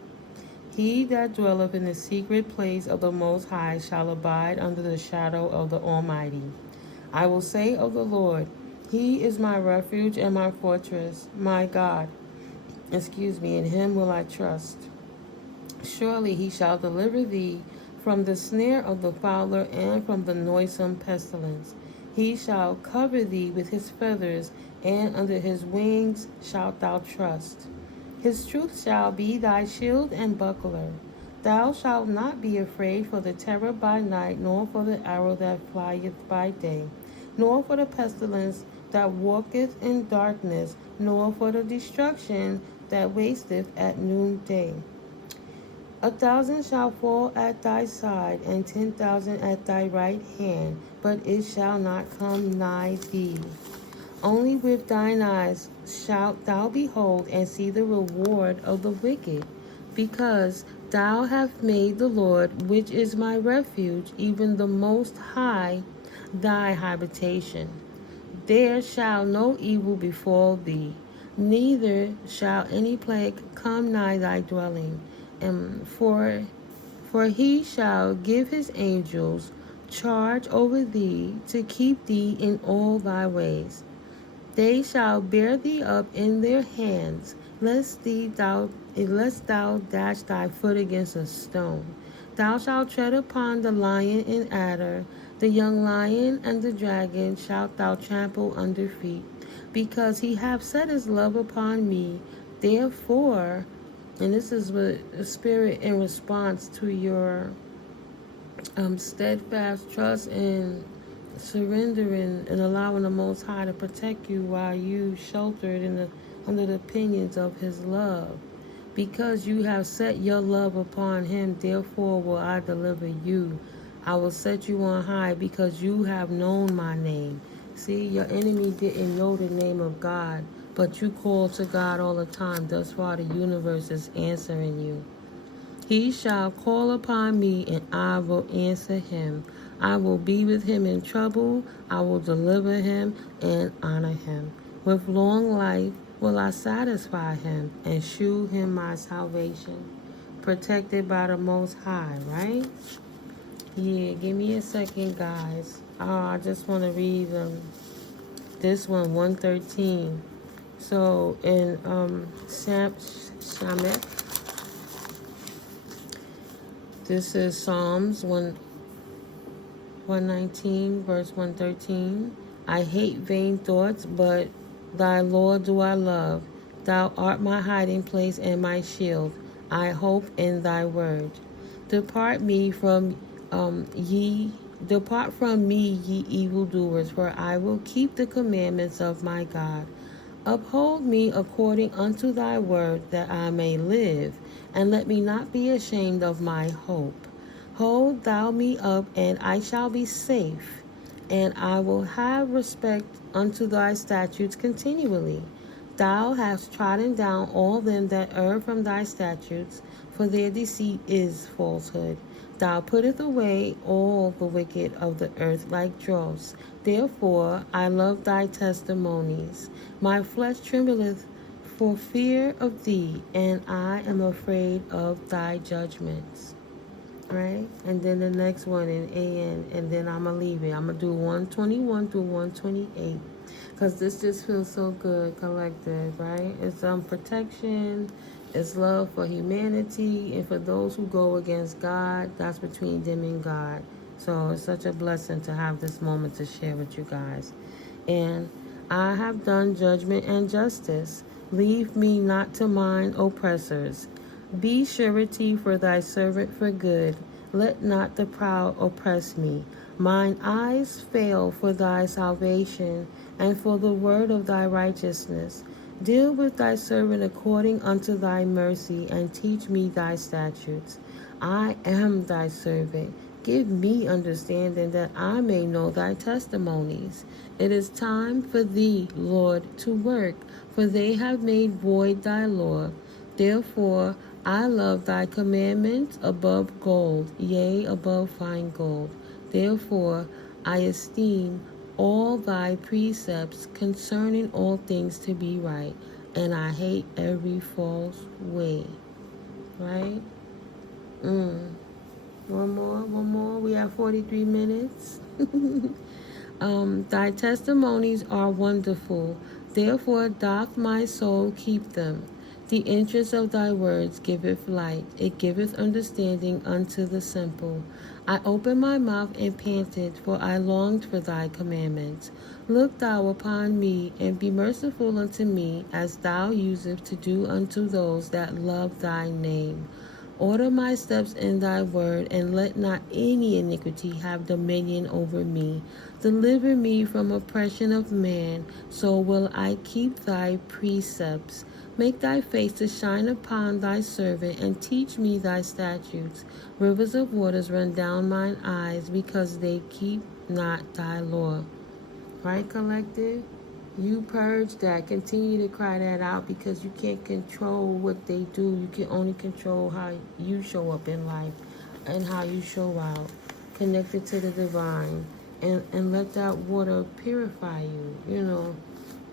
He that dwelleth in the secret place of the Most High shall abide under the shadow of the Almighty. I will say of the Lord, He is my refuge and my fortress, my God. In Him will I trust. Surely He shall deliver thee from the snare of the fowler and from the noisome pestilence. He shall cover thee with His feathers, and under His wings shalt thou trust. His truth shall be thy shield and buckler. Thou shalt not be afraid for the terror by night, nor for the arrow that flieth by day, nor for the pestilence that walketh in darkness, nor for the destruction that wasteth at noonday. 1,000 shall fall at thy side, and 10,000 at thy right hand, but it shall not come nigh thee. Only with thine eyes shalt thou behold and see the reward of the wicked, because thou hast made the Lord, which is my refuge, even the Most High, thy habitation. There shall no evil befall thee, neither shall any plague come nigh thy dwelling. And for he shall give his angels charge over thee to keep thee in all thy ways. They shall bear thee up in their hands, lest thou dash thy foot against a stone. Thou shalt tread upon the lion and adder, the young lion and the dragon shalt thou trample under feet. Because he hath set his love upon me, therefore, and this is with the spirit in response to your steadfast trust and surrendering and allowing the Most High to protect you while you sheltered under the pinions of his love. Because you have set your love upon him, therefore will I deliver you. I will set you on high because you have known my name. See, your enemy didn't know the name of God, but you call to God all the time. Thus far, the universe is answering you. He shall call upon me, and I will answer him. I will be with him in trouble. I will deliver him and honor him. With long life will I satisfy him and shew him my salvation. Protected by the Most High, right? Yeah, give me a second, guys. I just want to read this one, 113. So in Shamet, this is Psalms 119, verse 113. I hate vain thoughts, but thy Lord do I love. Thou art my hiding place and my shield. I hope in thy word. Depart from me, ye evildoers, for I will keep the commandments of my God. Uphold me according unto thy word, that I may live, and let me not be ashamed of my hope. Hold thou me up, and I shall be safe, and I will have respect unto thy statutes continually. Thou hast trodden down all them that err from thy statutes, for their deceit is falsehood. Thou puttest away all the wicked of the earth like dross. Therefore I love thy testimonies. My flesh trembleth for fear of thee, and I am afraid of thy judgments. Right? And then the next one in AN, and then I'm going to leave it. I'm going to do 121 through 128. Because this just feels so good, collective, right? It's protection, it's love for humanity, and for those who go against God, that's between them and God. So it's such a blessing to have this moment to share with you guys. And I have done judgment and justice. Leave me not to mine oppressors. Be surety for thy servant for good. Let not the proud oppress me. Mine eyes fail for thy salvation, and for the word of thy righteousness. Deal with thy servant according unto thy mercy, and teach me thy statutes. I am thy servant. Give me understanding, that I may know thy testimonies. It is time for thee, Lord, to work, for they have made void thy law. Therefore I love thy commandments above gold, yea, above fine gold. Therefore I esteem all thy precepts concerning all things to be right, and I hate every false way. Right? One more. We have 43 minutes. Thy testimonies are wonderful. Therefore doth my soul keep them. The interest of thy words giveth light. It giveth understanding unto the simple. I opened my mouth and panted, for I longed for thy commandments. Look thou upon me, and be merciful unto me, as thou usest to do unto those that love thy name. Order my steps in thy word, and let not any iniquity have dominion over me. Deliver me from oppression of man, so will I keep thy precepts. Make thy face to shine upon thy servant, and teach me thy statutes. Rivers of waters run down mine eyes, because they keep not thy law. Right, collective? You purge that. Continue to cry that out, because you can't control what they do. You can only control how you show up in life and how you show out. Connected to the divine. And let that water purify you. You know,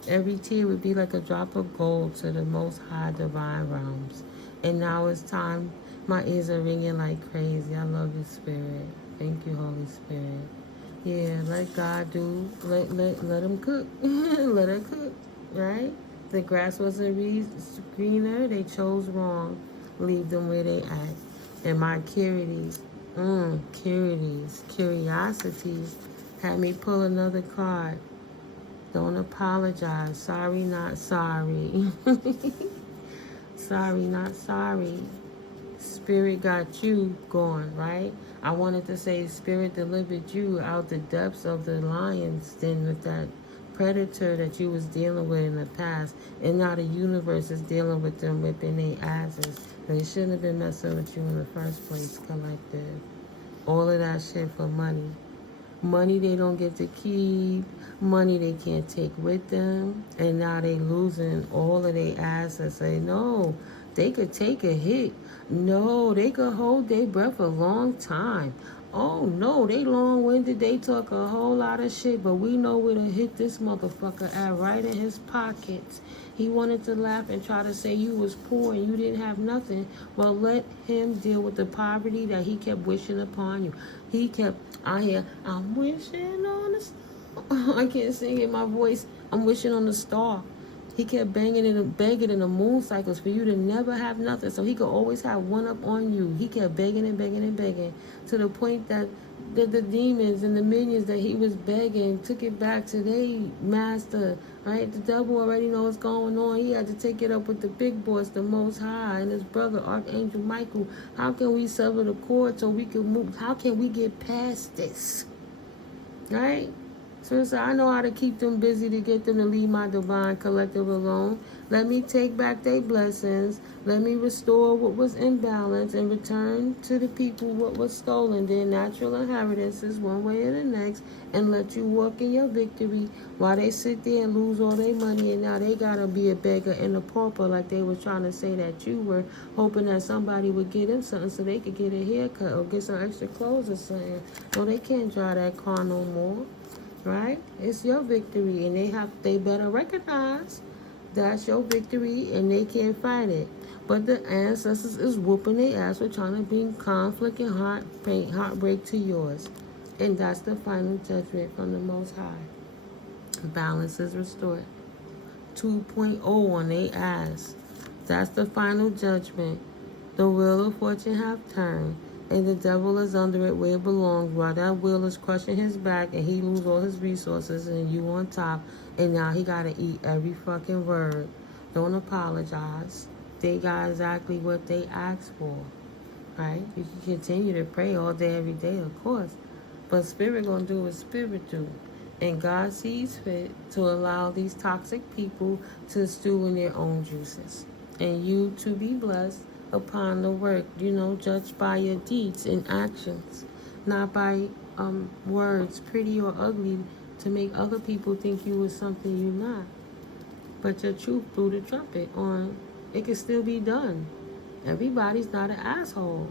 every tear would be like a drop of gold to the most high divine realms. And now it's time. My ears are ringing like crazy. I love you, Spirit. Thank you, Holy Spirit. Yeah, let God do, let him cook. Let her cook, right? The grass wasn't greener, they chose wrong. Leave them where they at. And my curiosities had me pull another card. Don't apologize. Sorry, not sorry. Sorry, not sorry. Spirit got you going, right? I wanted to say Spirit delivered you out the depths of the lion's den with that predator that you was dealing with in the past. And now the universe is dealing with them whipping their asses. They shouldn't have been messing with you in the first place, collective. All of that shit for money. Money they don't get to keep. Money they can't take with them. And now they losing all of their assets. Say, no, they could take a hit. No, they could hold their breath a long time. Oh, no, they long-winded. They talk a whole lot of shit, but we know where to hit this motherfucker at, right in his pockets. He wanted to laugh and try to say you was poor and you didn't have nothing. Well, let him deal with the poverty that he kept wishing upon you. He kept out here, I'm wishing on the star. I can't sing in my voice. I'm wishing on the star. He kept begging in the moon cycles for you to never have nothing, so he could always have one up on you. He kept begging and begging and begging, to the point that the demons and the minions that he was begging took it back to their master, right? The devil already knows what's going on. He had to take it up with the big boss, the Most High, and his brother, Archangel Michael. How can we sever the cord so we can move? How can we get past this, right? So I know how to keep them busy to get them to leave my divine collective alone. Let me take back their blessings. Let me restore what was imbalanced and return to the people what was stolen, their natural inheritances, one way or the next, and let you walk in your victory while they sit there and lose all their money, and now they gotta be a beggar and a pauper like they were trying to say that you were, hoping that somebody would get them something so they could get a haircut or get some extra clothes or something. No, they can't drive that car no more. Right? It's your victory, and they better recognize that's your victory, and they can't fight it. But the ancestors is whooping their ass for trying to bring conflict and heartbreak to yours. And that's the final judgment from the Most High. Balance is restored. 2.0 on their ass. That's the final judgment. The wheel of fortune have turned, and the devil is under it where it belongs, while that wheel is crushing his back and he lose all his resources and you on top, and now he gotta eat every fucking word. Don't apologize. They got exactly what they asked for, right? You can continue to pray all day, every day, of course, but Spirit gonna do what Spirit do. And God sees fit to allow these toxic people to stew in their own juices, and you to be blessed upon the work, judged by your deeds and actions, not by words, pretty or ugly, to make other people think you was something you're not. But your truth blew the trumpet on, it can still be done. Everybody's not an asshole.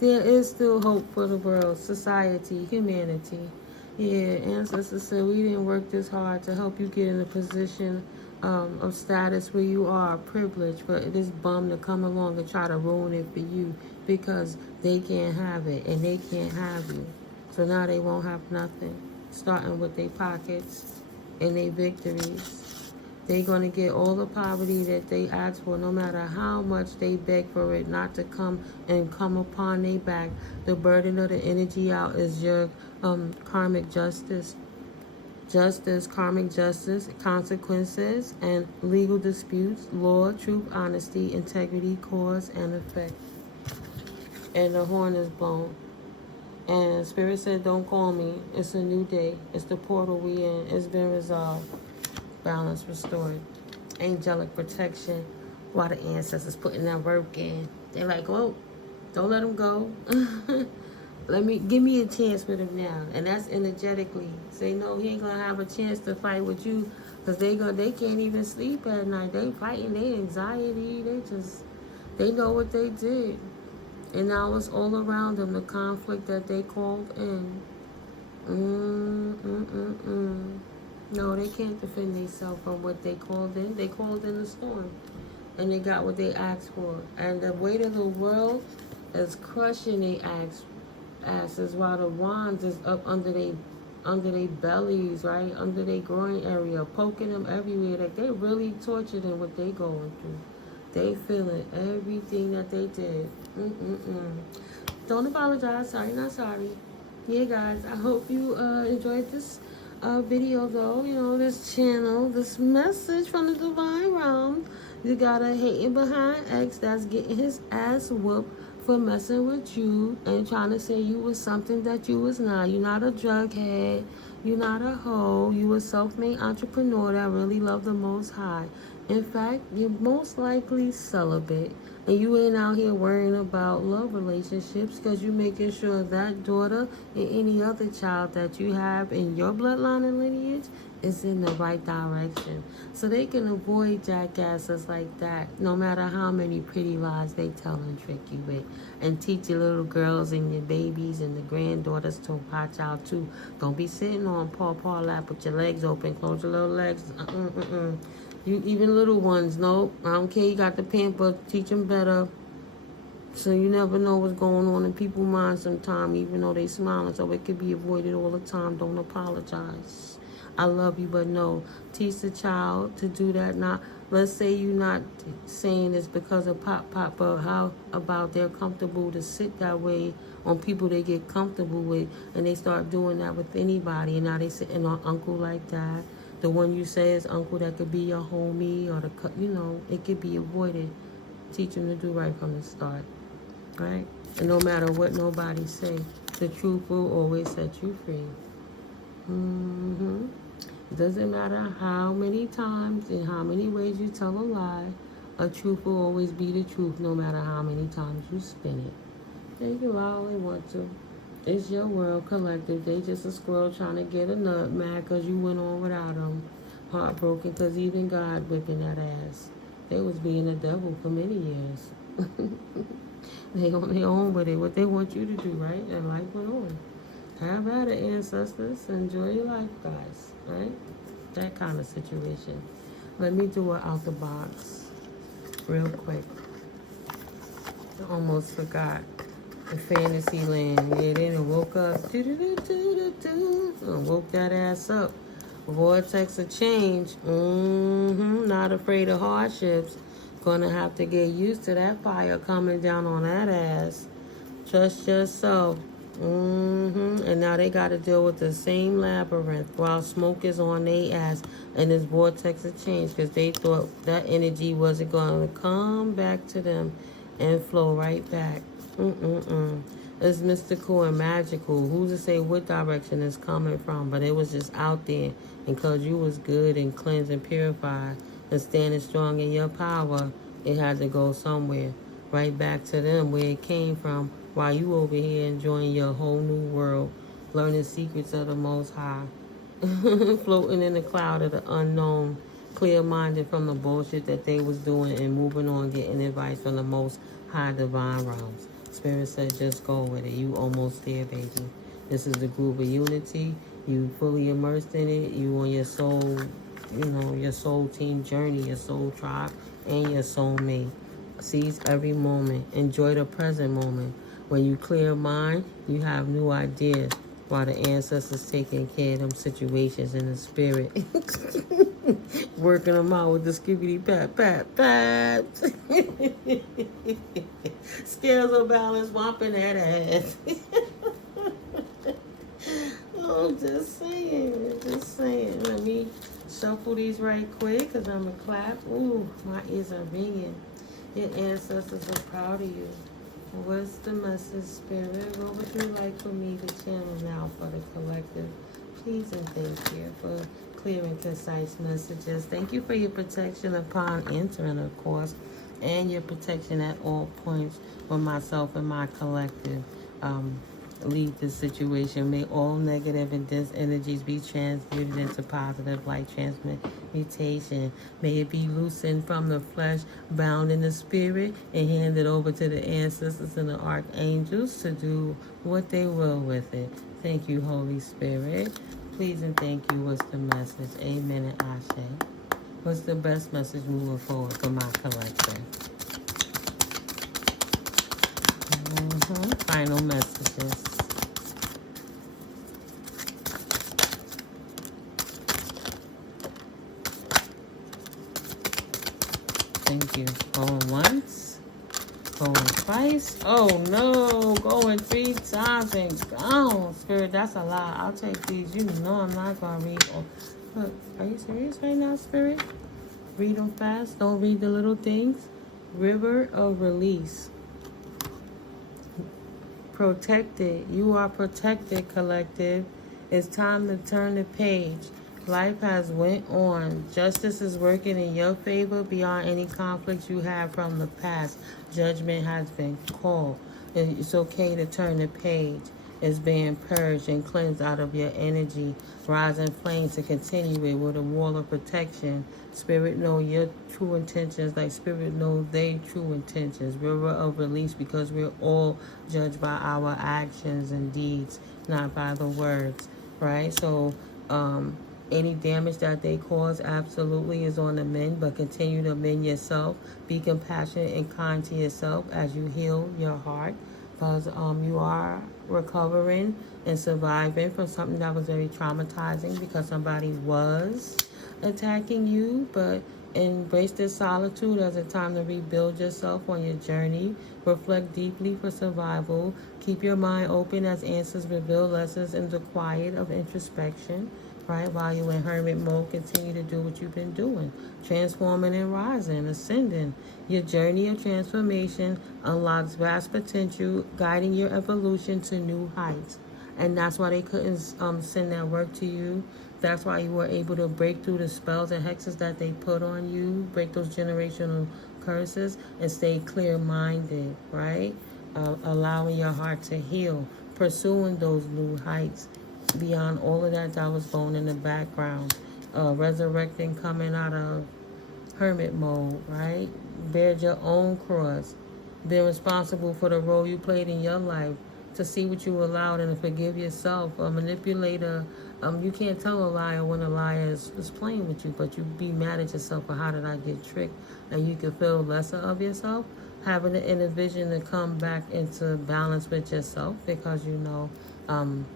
There is still hope for the world, society, humanity. Yeah, ancestors said we didn't work this hard to help you get in a position of status where you are privileged for this bum to come along and try to ruin it for you, because they can't have it and they can't have you. So now they won't have nothing, starting with their pockets and their victories. They're going to get all the poverty that they ask for, no matter how much they beg for it not to come upon their back. The burden of the energy out is your karmic justice. Karmic justice, consequences, and legal disputes, law, truth, honesty, integrity, cause, and effect. and the horn is blown. And Spirit said, don't call me. It's a new day. It's the portal we in. It's been resolved. Balance restored. Angelic protection while the ancestors putting that work in. They're like, oh, don't let them go. Give me a chance with him now. And that's energetically. Say, no, he ain't going to have a chance to fight with you. Because they can't even sleep at night. They fighting, they anxiety. They know what they did. And now it's all around them, the conflict that they called in. No, they can't defend themselves from what they called in. They called in the storm. And they got what they asked for. And the weight of the world is crushing their asses while the wands is up under their bellies, right? Under their groin area, poking them everywhere. Like, they really tortured them what they going through. They feeling everything that they did. Don't apologize. Sorry, not sorry. Yeah, guys, I hope you enjoyed this video, though. You know, this channel, this message from the divine realm. You got a hating behind ex that's getting his ass whooped for messing with you and trying to say you was something that you was not. You're not a drug head. You're not a hoe. You a self-made entrepreneur that really loved the Most High. In fact, you're most likely celibate. And you ain't out here worrying about love relationships because you're making sure that daughter and any other child that you have in your bloodline and lineage is in the right direction. So they can avoid jackasses like that, no matter how many pretty lies they tell and trick you with. And teach your little girls and your babies and the granddaughters to watch out too. Don't be sitting on paw lap with your legs open. Close your little legs. You even little ones, nope. I don't care. You got the pamper. Teach them better. So you never know what's going on in people's minds sometimes, even though they smiling. So it could be avoided all the time. Don't apologize. I love you, but no. Teach the child to do that. Not, let's say you're not saying it's because of pop, but how about they're comfortable to sit that way on people they get comfortable with, and they start doing that with anybody, and now they sitting on uncle like that. The one you say is uncle that could be your homie, or it could be avoided. Teach them to do right from the start, right? And no matter what nobody say, the truth will always set you free. It doesn't matter how many times and how many ways you tell a lie, a truth will always be the truth, no matter how many times you spin it. They can lie all they want to. It's your world collective. They just a squirrel trying to get a nut, mad because you went on without them. Heartbroken because even God whipping that ass. They was being the devil for many years. They on their own with it. What they want you to do, right? And life went on. Have at it, ancestors. Enjoy your life, guys. Right? That kind of situation. Let me do it out the box real quick. I almost forgot. The fantasy land. Yeah, then it woke up. Woke that ass up. Vortex of change. Not afraid of hardships. Gonna have to get used to that fire coming down on that ass. Trust yourself. And now they got to deal with the same labyrinth while smoke is on their ass and this vortex of change because they thought that energy wasn't going to come back to them and flow right back. It's mystical and magical. Who's to say what direction it's coming from? But it was just out there. And because you was good and cleansed and purified and standing strong in your power, it had to go somewhere. Right back to them where it came from while you over here enjoying your whole new world. Learning secrets of the Most High. Floating in the cloud of the unknown. Clear-minded from the bullshit that they was doing and moving on, getting advice from the Most High divine realms. Spirit said, just go with it. You almost there, baby. This is the groove of unity. You fully immersed in it. You on your soul, your soul team journey, your soul tribe, and your soulmate. Seize every moment. Enjoy the present moment. When you clear mind, you have new ideas while the ancestors taking care of them situations in the spirit. Working them out with the skibbity pat. Scales of balance, whomping that ass. I'm just saying. Let me shuffle these right quick because I'm going to clap. Ooh, my ears are ringing. Your ancestors are proud of you. What's the message, Spirit? What would you like for me to channel now for the collective? Please and thank you for clear and concise messages. Thank you for your protection upon entering, of course, and your protection at all points with myself and my collective. Lead this situation. May all negative and dense energies be transmuted into positive light transmutation. May it be loosened from the flesh, bound in the spirit, and handed over to the ancestors and the archangels to do what they will with it. Thank you, Holy Spirit. Please and thank you. What's the message? Amen and Ashe. What's the best message moving forward for my collective? Final messages. Thank you. Going once. Going twice. Oh no. Going 3 times and gone. Spirit, that's a lot. I'll take these. You know I'm not going to read. Oh, look, are you serious right now, Spirit? Read them fast. Don't read the little things. River of release. Protected. You are protected, collective. It's time to turn the page. Life has went on. Justice is working in your favor beyond any conflicts you have from the past. Judgment has been called. It's okay to turn the page. It's being purged and cleansed out of your energy. Rising flames to continue it with a wall of protection. Spirit know your true intentions like Spirit knows their true intentions. River of release, because we're all judged by our actions and deeds, not by the words, right? So any damage that they cause absolutely is on the mend, but continue to mend yourself. Be compassionate and kind to yourself as you heal your heart, because you are recovering and surviving from something that was very traumatizing because somebody was attacking you. But embrace this solitude as a time to rebuild yourself on your journey. Reflect deeply for survival. Keep your mind open as answers reveal lessons in the quiet of introspection. Right, while you're in hermit mode, continue to do what you've been doing. Transforming and rising, ascending. Your journey of transformation unlocks vast potential, guiding your evolution to new heights. And that's why they couldn't send that work to you. That's why you were able to break through the spells and hexes that they put on you, break those generational curses, and stay clear-minded, right? Allowing your heart to heal, pursuing those new heights. Beyond all of that was going in the background, resurrecting, coming out of hermit mode, right? Bear your own cross. Be responsible for the role you played in your life, to see what you allowed and to forgive yourself. A manipulator, you can't tell a liar when a liar is playing with you, but you be mad at yourself for how did I get tricked, and you can feel lesser of yourself. Having the inner vision to come back into balance with yourself, because you know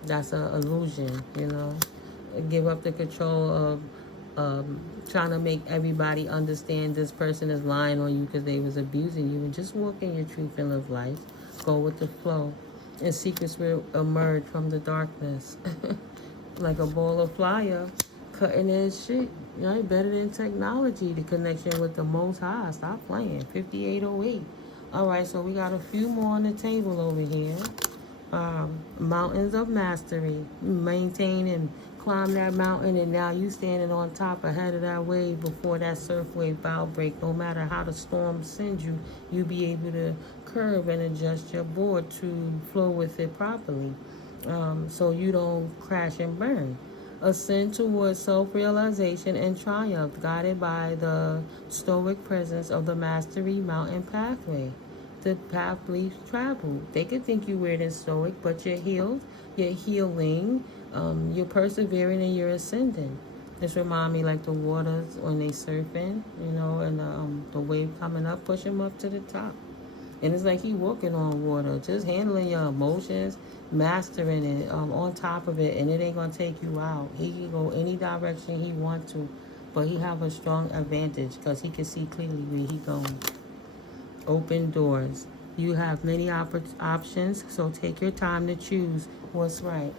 that's an illusion, you know. Give up the control of trying to make everybody understand this person is lying on you because they was abusing you, and just walk in your truth and live life. Go with the flow, and secrets will emerge from the darkness. Like a ball of fire, cutting edge shit. You know, better than technology, the connection with the Most High. Stop playing. 5808. All right, so we got a few more on the table over here. Mountains of mastery. Maintain and climb that mountain, and now you standing on top ahead of that wave before that surf wave bow break. No matter how the storm sends you, you be able to curve and adjust your board to flow with it properly, so you don't crash and burn. Ascend towards self-realization and triumph, guided by the stoic presence of the mastery mountain pathway. The path leaves travel. They could think you weird and stoic, but you're healed, you're healing, you're persevering, and you're ascending. This remind me like the waters when they surfing, you know, and the wave coming up, push them up to the top. And it's like he walking on water, just handling your emotions, mastering it, on top of it, and it ain't gonna take you out. He can go any direction he want to, but he have a strong advantage because he can see clearly where he going. Open doors. You have many options, so take your time to choose what's right.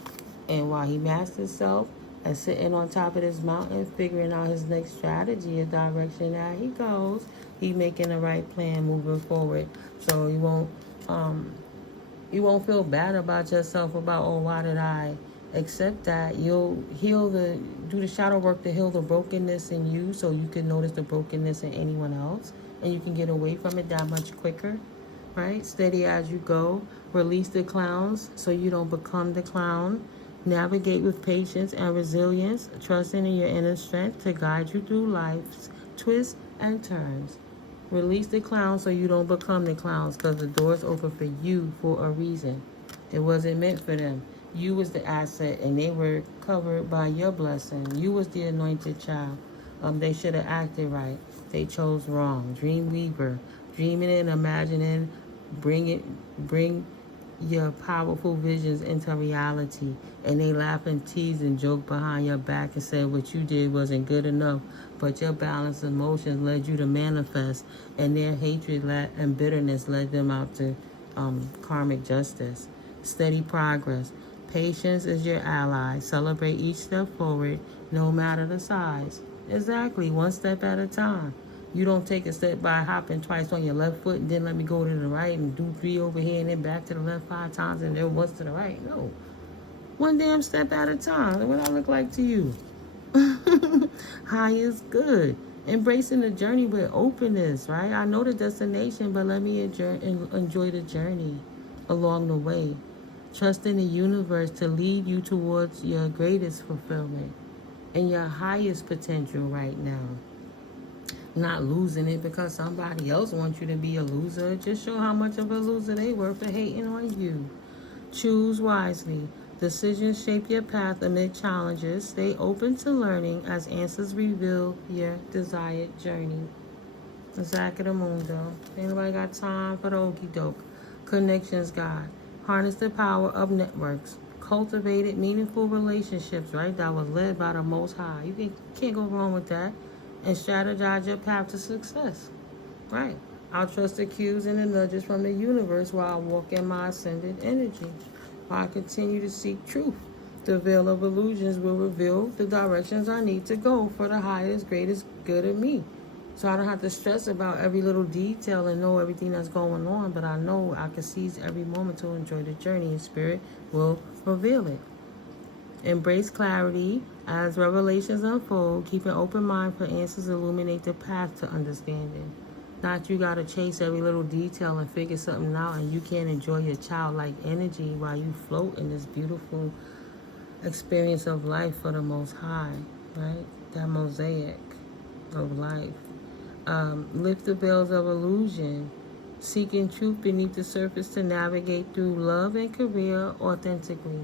And while he masters self and sitting on top of this mountain, figuring out his next strategy, his direction that he goes, he making the right plan moving forward. So you won't You won't feel bad about yourself about, oh, why did I accept that? You'll do the shadow work to heal the brokenness in you, so you can notice the brokenness in anyone else, and you can get away from it that much quicker, right? Steady as you go. Release the clowns so you don't become the clown. Navigate with patience and resilience, trusting in your inner strength to guide you through life's twists and turns. Release the clowns so you don't become the clowns, because the door's open for you for a reason. It wasn't meant for them. You was the asset, and they were covered by your blessing. You was the anointed child. They should have acted right. They chose wrong. Dream weaver, dreaming and imagining, bring your powerful visions into reality, and they laugh and tease and joke behind your back and say what you did wasn't good enough, but your balanced emotions led you to manifest, and their hatred and bitterness led them out to karmic justice. Steady progress. Patience is your ally. Celebrate each step forward, no matter the size. Exactly, one step at a time. You don't take a step by hopping twice on your left foot and then let me go to the right and do 3 over here and then back to the left 5 times and then once to the right. No. One damn step at a time. What I look like to you? High is good. Embracing the journey with openness, right? I know the destination, but let me enjoy the journey along the way. Trust in the universe to lead you towards your greatest fulfillment and your highest potential right now. Not losing it because somebody else wants you to be a loser. Just show how much of a loser they were for hating on you. Choose wisely. Decisions shape your path amid challenges. Stay open to learning as answers reveal your desired journey. Zack of the Mundo. Anybody got time for the okie doke? Connections, God. Harness the power of networks. Cultivated meaningful relationships, right? That was led by the Most High. You can't go wrong with that. And strategize your path to success. Right. I'll trust the cues and the nudges from the universe while I walk in my ascended energy. While I continue to seek truth. The veil of illusions will reveal the directions I need to go for the highest, greatest good of me. So I don't have to stress about every little detail and know everything that's going on, but I know I can seize every moment to enjoy the journey, and Spirit will reveal it. Embrace clarity as revelations unfold. Keep an open mind for answers. Illuminate the path to understanding. Not you got to chase every little detail and figure something out, and you can't enjoy your childlike energy while you float in this beautiful experience of life for the Most High, right? That mosaic of life. Lift the veils of illusion. Seeking truth beneath the surface to navigate through love and career authentically.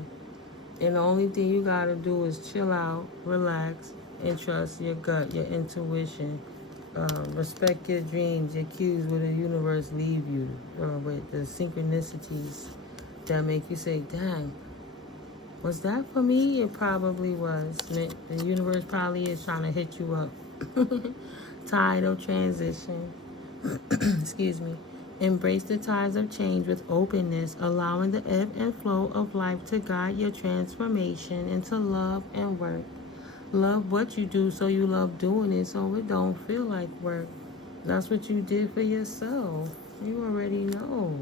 And the only thing you gotta do is chill out, relax, and trust your gut, your intuition. Respect your dreams, your cues where the universe leave you, with the synchronicities that make you say, dang, was that for me? It probably was. The universe probably is trying to hit you up. Tidal transition. Excuse me. Embrace the tides of change with openness, allowing the ebb and flow of life to guide your transformation into love and work. Love what you do so you love doing it so it don't feel like work. That's what you did for yourself. You already know.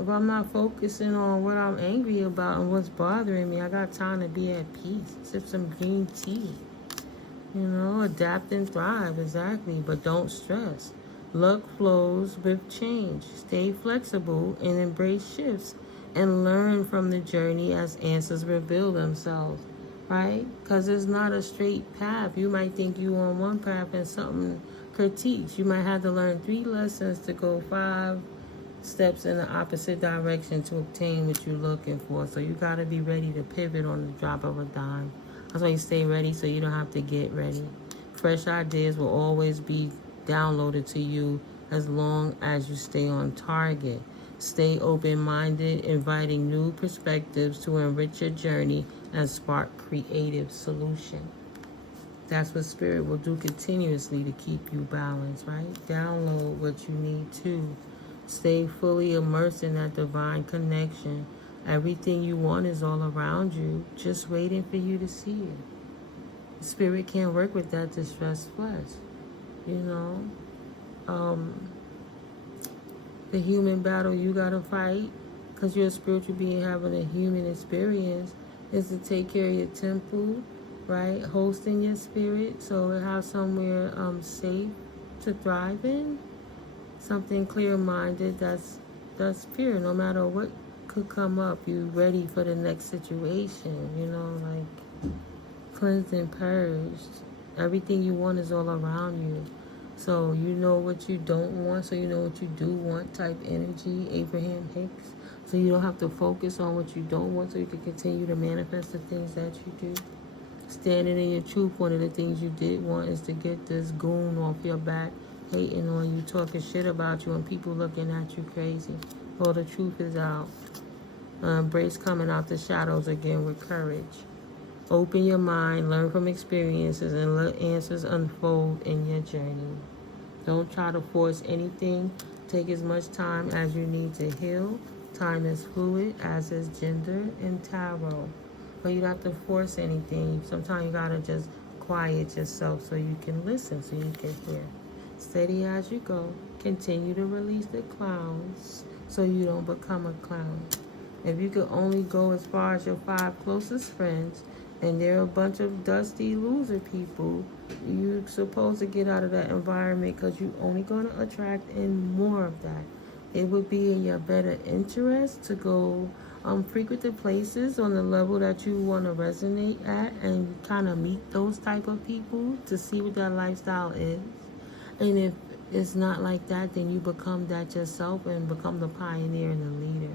If I'm not focusing on what I'm angry about and what's bothering me, I got time to be at peace. Sip some green tea. Adapt and thrive, exactly, but don't stress. Luck flows with change. Stay flexible and embrace shifts and learn from the journey as answers reveal themselves, right? Because it's not a straight path. You might think you on one path and something critiques. You might have to learn 3 lessons to go 5 steps in the opposite direction to obtain what you're looking for. So you got to be ready to pivot on the drop of a dime. That's why you stay ready so you don't have to get ready. Fresh ideas will always be downloaded to you as long as you stay on target. Stay open-minded, inviting new perspectives to enrich your journey and spark creative solution. That's what Spirit will do continuously to keep you balanced, right? Download what you need to. Stay fully immersed in that divine connection. Everything you want is all around you, just waiting for you to see it. Spirit can't work with that distressed flesh. The human battle you gotta fight, because you're a spiritual being having a human experience, is to take care of your temple, right? Hosting your spirit so it have somewhere safe to thrive in. Something clear-minded that's pure. No matter what could come up, you ready for the next situation. You know, like cleansed and purged. Everything you want is all around you. So you know what you don't want, so you know what you do want type energy, Abraham Hicks. So you don't have to focus on what you don't want, so you can continue to manifest the things that you do. Standing in your truth, one of the things you did want is to get this goon off your back, hating on you, talking shit about you, and people looking at you crazy. Well, the truth is out. Embrace coming out the shadows again with courage. Open your mind, learn from experiences, and let answers unfold in your journey. Don't try to force anything. Take as much time as you need to heal. Time is fluid, as is gender and tarot. But you don't have to force anything. Sometimes you gotta just quiet yourself so you can listen, so you can hear. Steady as you go. Continue to release the clowns so you don't become a clown. If you could only go as far as your 5 closest friends, and they're a bunch of dusty loser people, you're supposed to get out of that environment, because you're only going to attract in more of that. It would be in your better interest to go frequent the places on the level that you want to resonate at, and kind of meet those type of people to see what their lifestyle is. And if it's not like that, then you become that yourself and become the pioneer and the leader.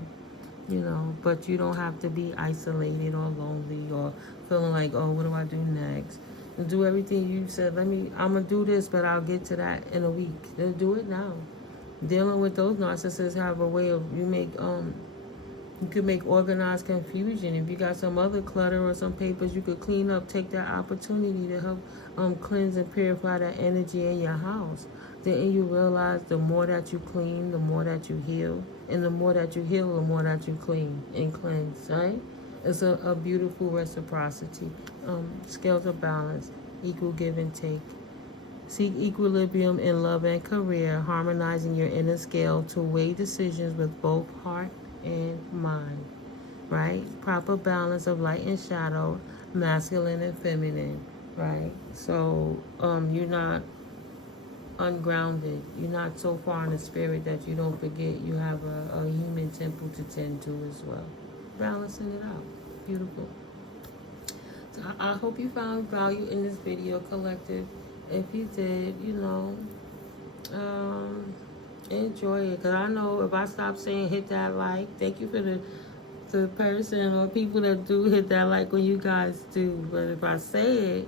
You know, but you don't have to be isolated or lonely or feeling like, oh, what do I do next? And do everything you said. I'm gonna do this, but I'll get to that in a week. Then do it now. Dealing with those narcissists have a way of you could make organized confusion. If you got some other clutter or some papers you could clean up, take that opportunity to help cleanse and purify that energy in your house. Then you realize the more that you clean, the more that you heal. And the more that you heal, the more that you clean and cleanse, right? It's a beautiful reciprocity. Scales of balance, equal give and take. Seek equilibrium in love and career, harmonizing your inner scale to weigh decisions with both heart and mind, right? Proper balance of light and shadow, masculine and feminine, right? So you're not ungrounded. You're not so far in the spirit that you don't forget you have a human temple to tend to as well. Balancing it out. Beautiful. So I hope you found value in this video, collective. If you did, enjoy it. Because I know if I stop saying hit that like, thank you for the person or people that do hit that like when you guys do. But if I say it,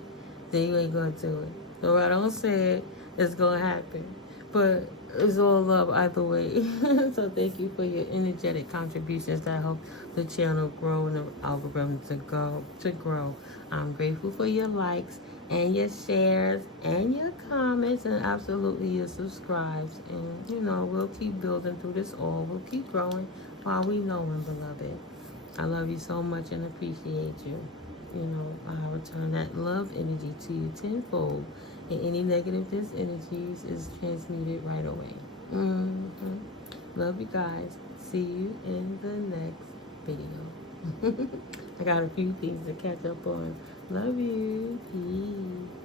then you ain't going to do it. So if I don't say it, it's going to happen. But it's all love either way. So thank you for your energetic contributions that help the channel grow and the algorithm to grow. I'm grateful for your likes and your shares and your comments and absolutely your subscribes. And, we'll keep building through this all. We'll keep growing while we know and beloved. I love you so much and appreciate you. I return that love energy to you tenfold. And any negative energies is transmuted right away. Love you guys. See you in the next video. I got a few things to catch up on. Love you. Peace.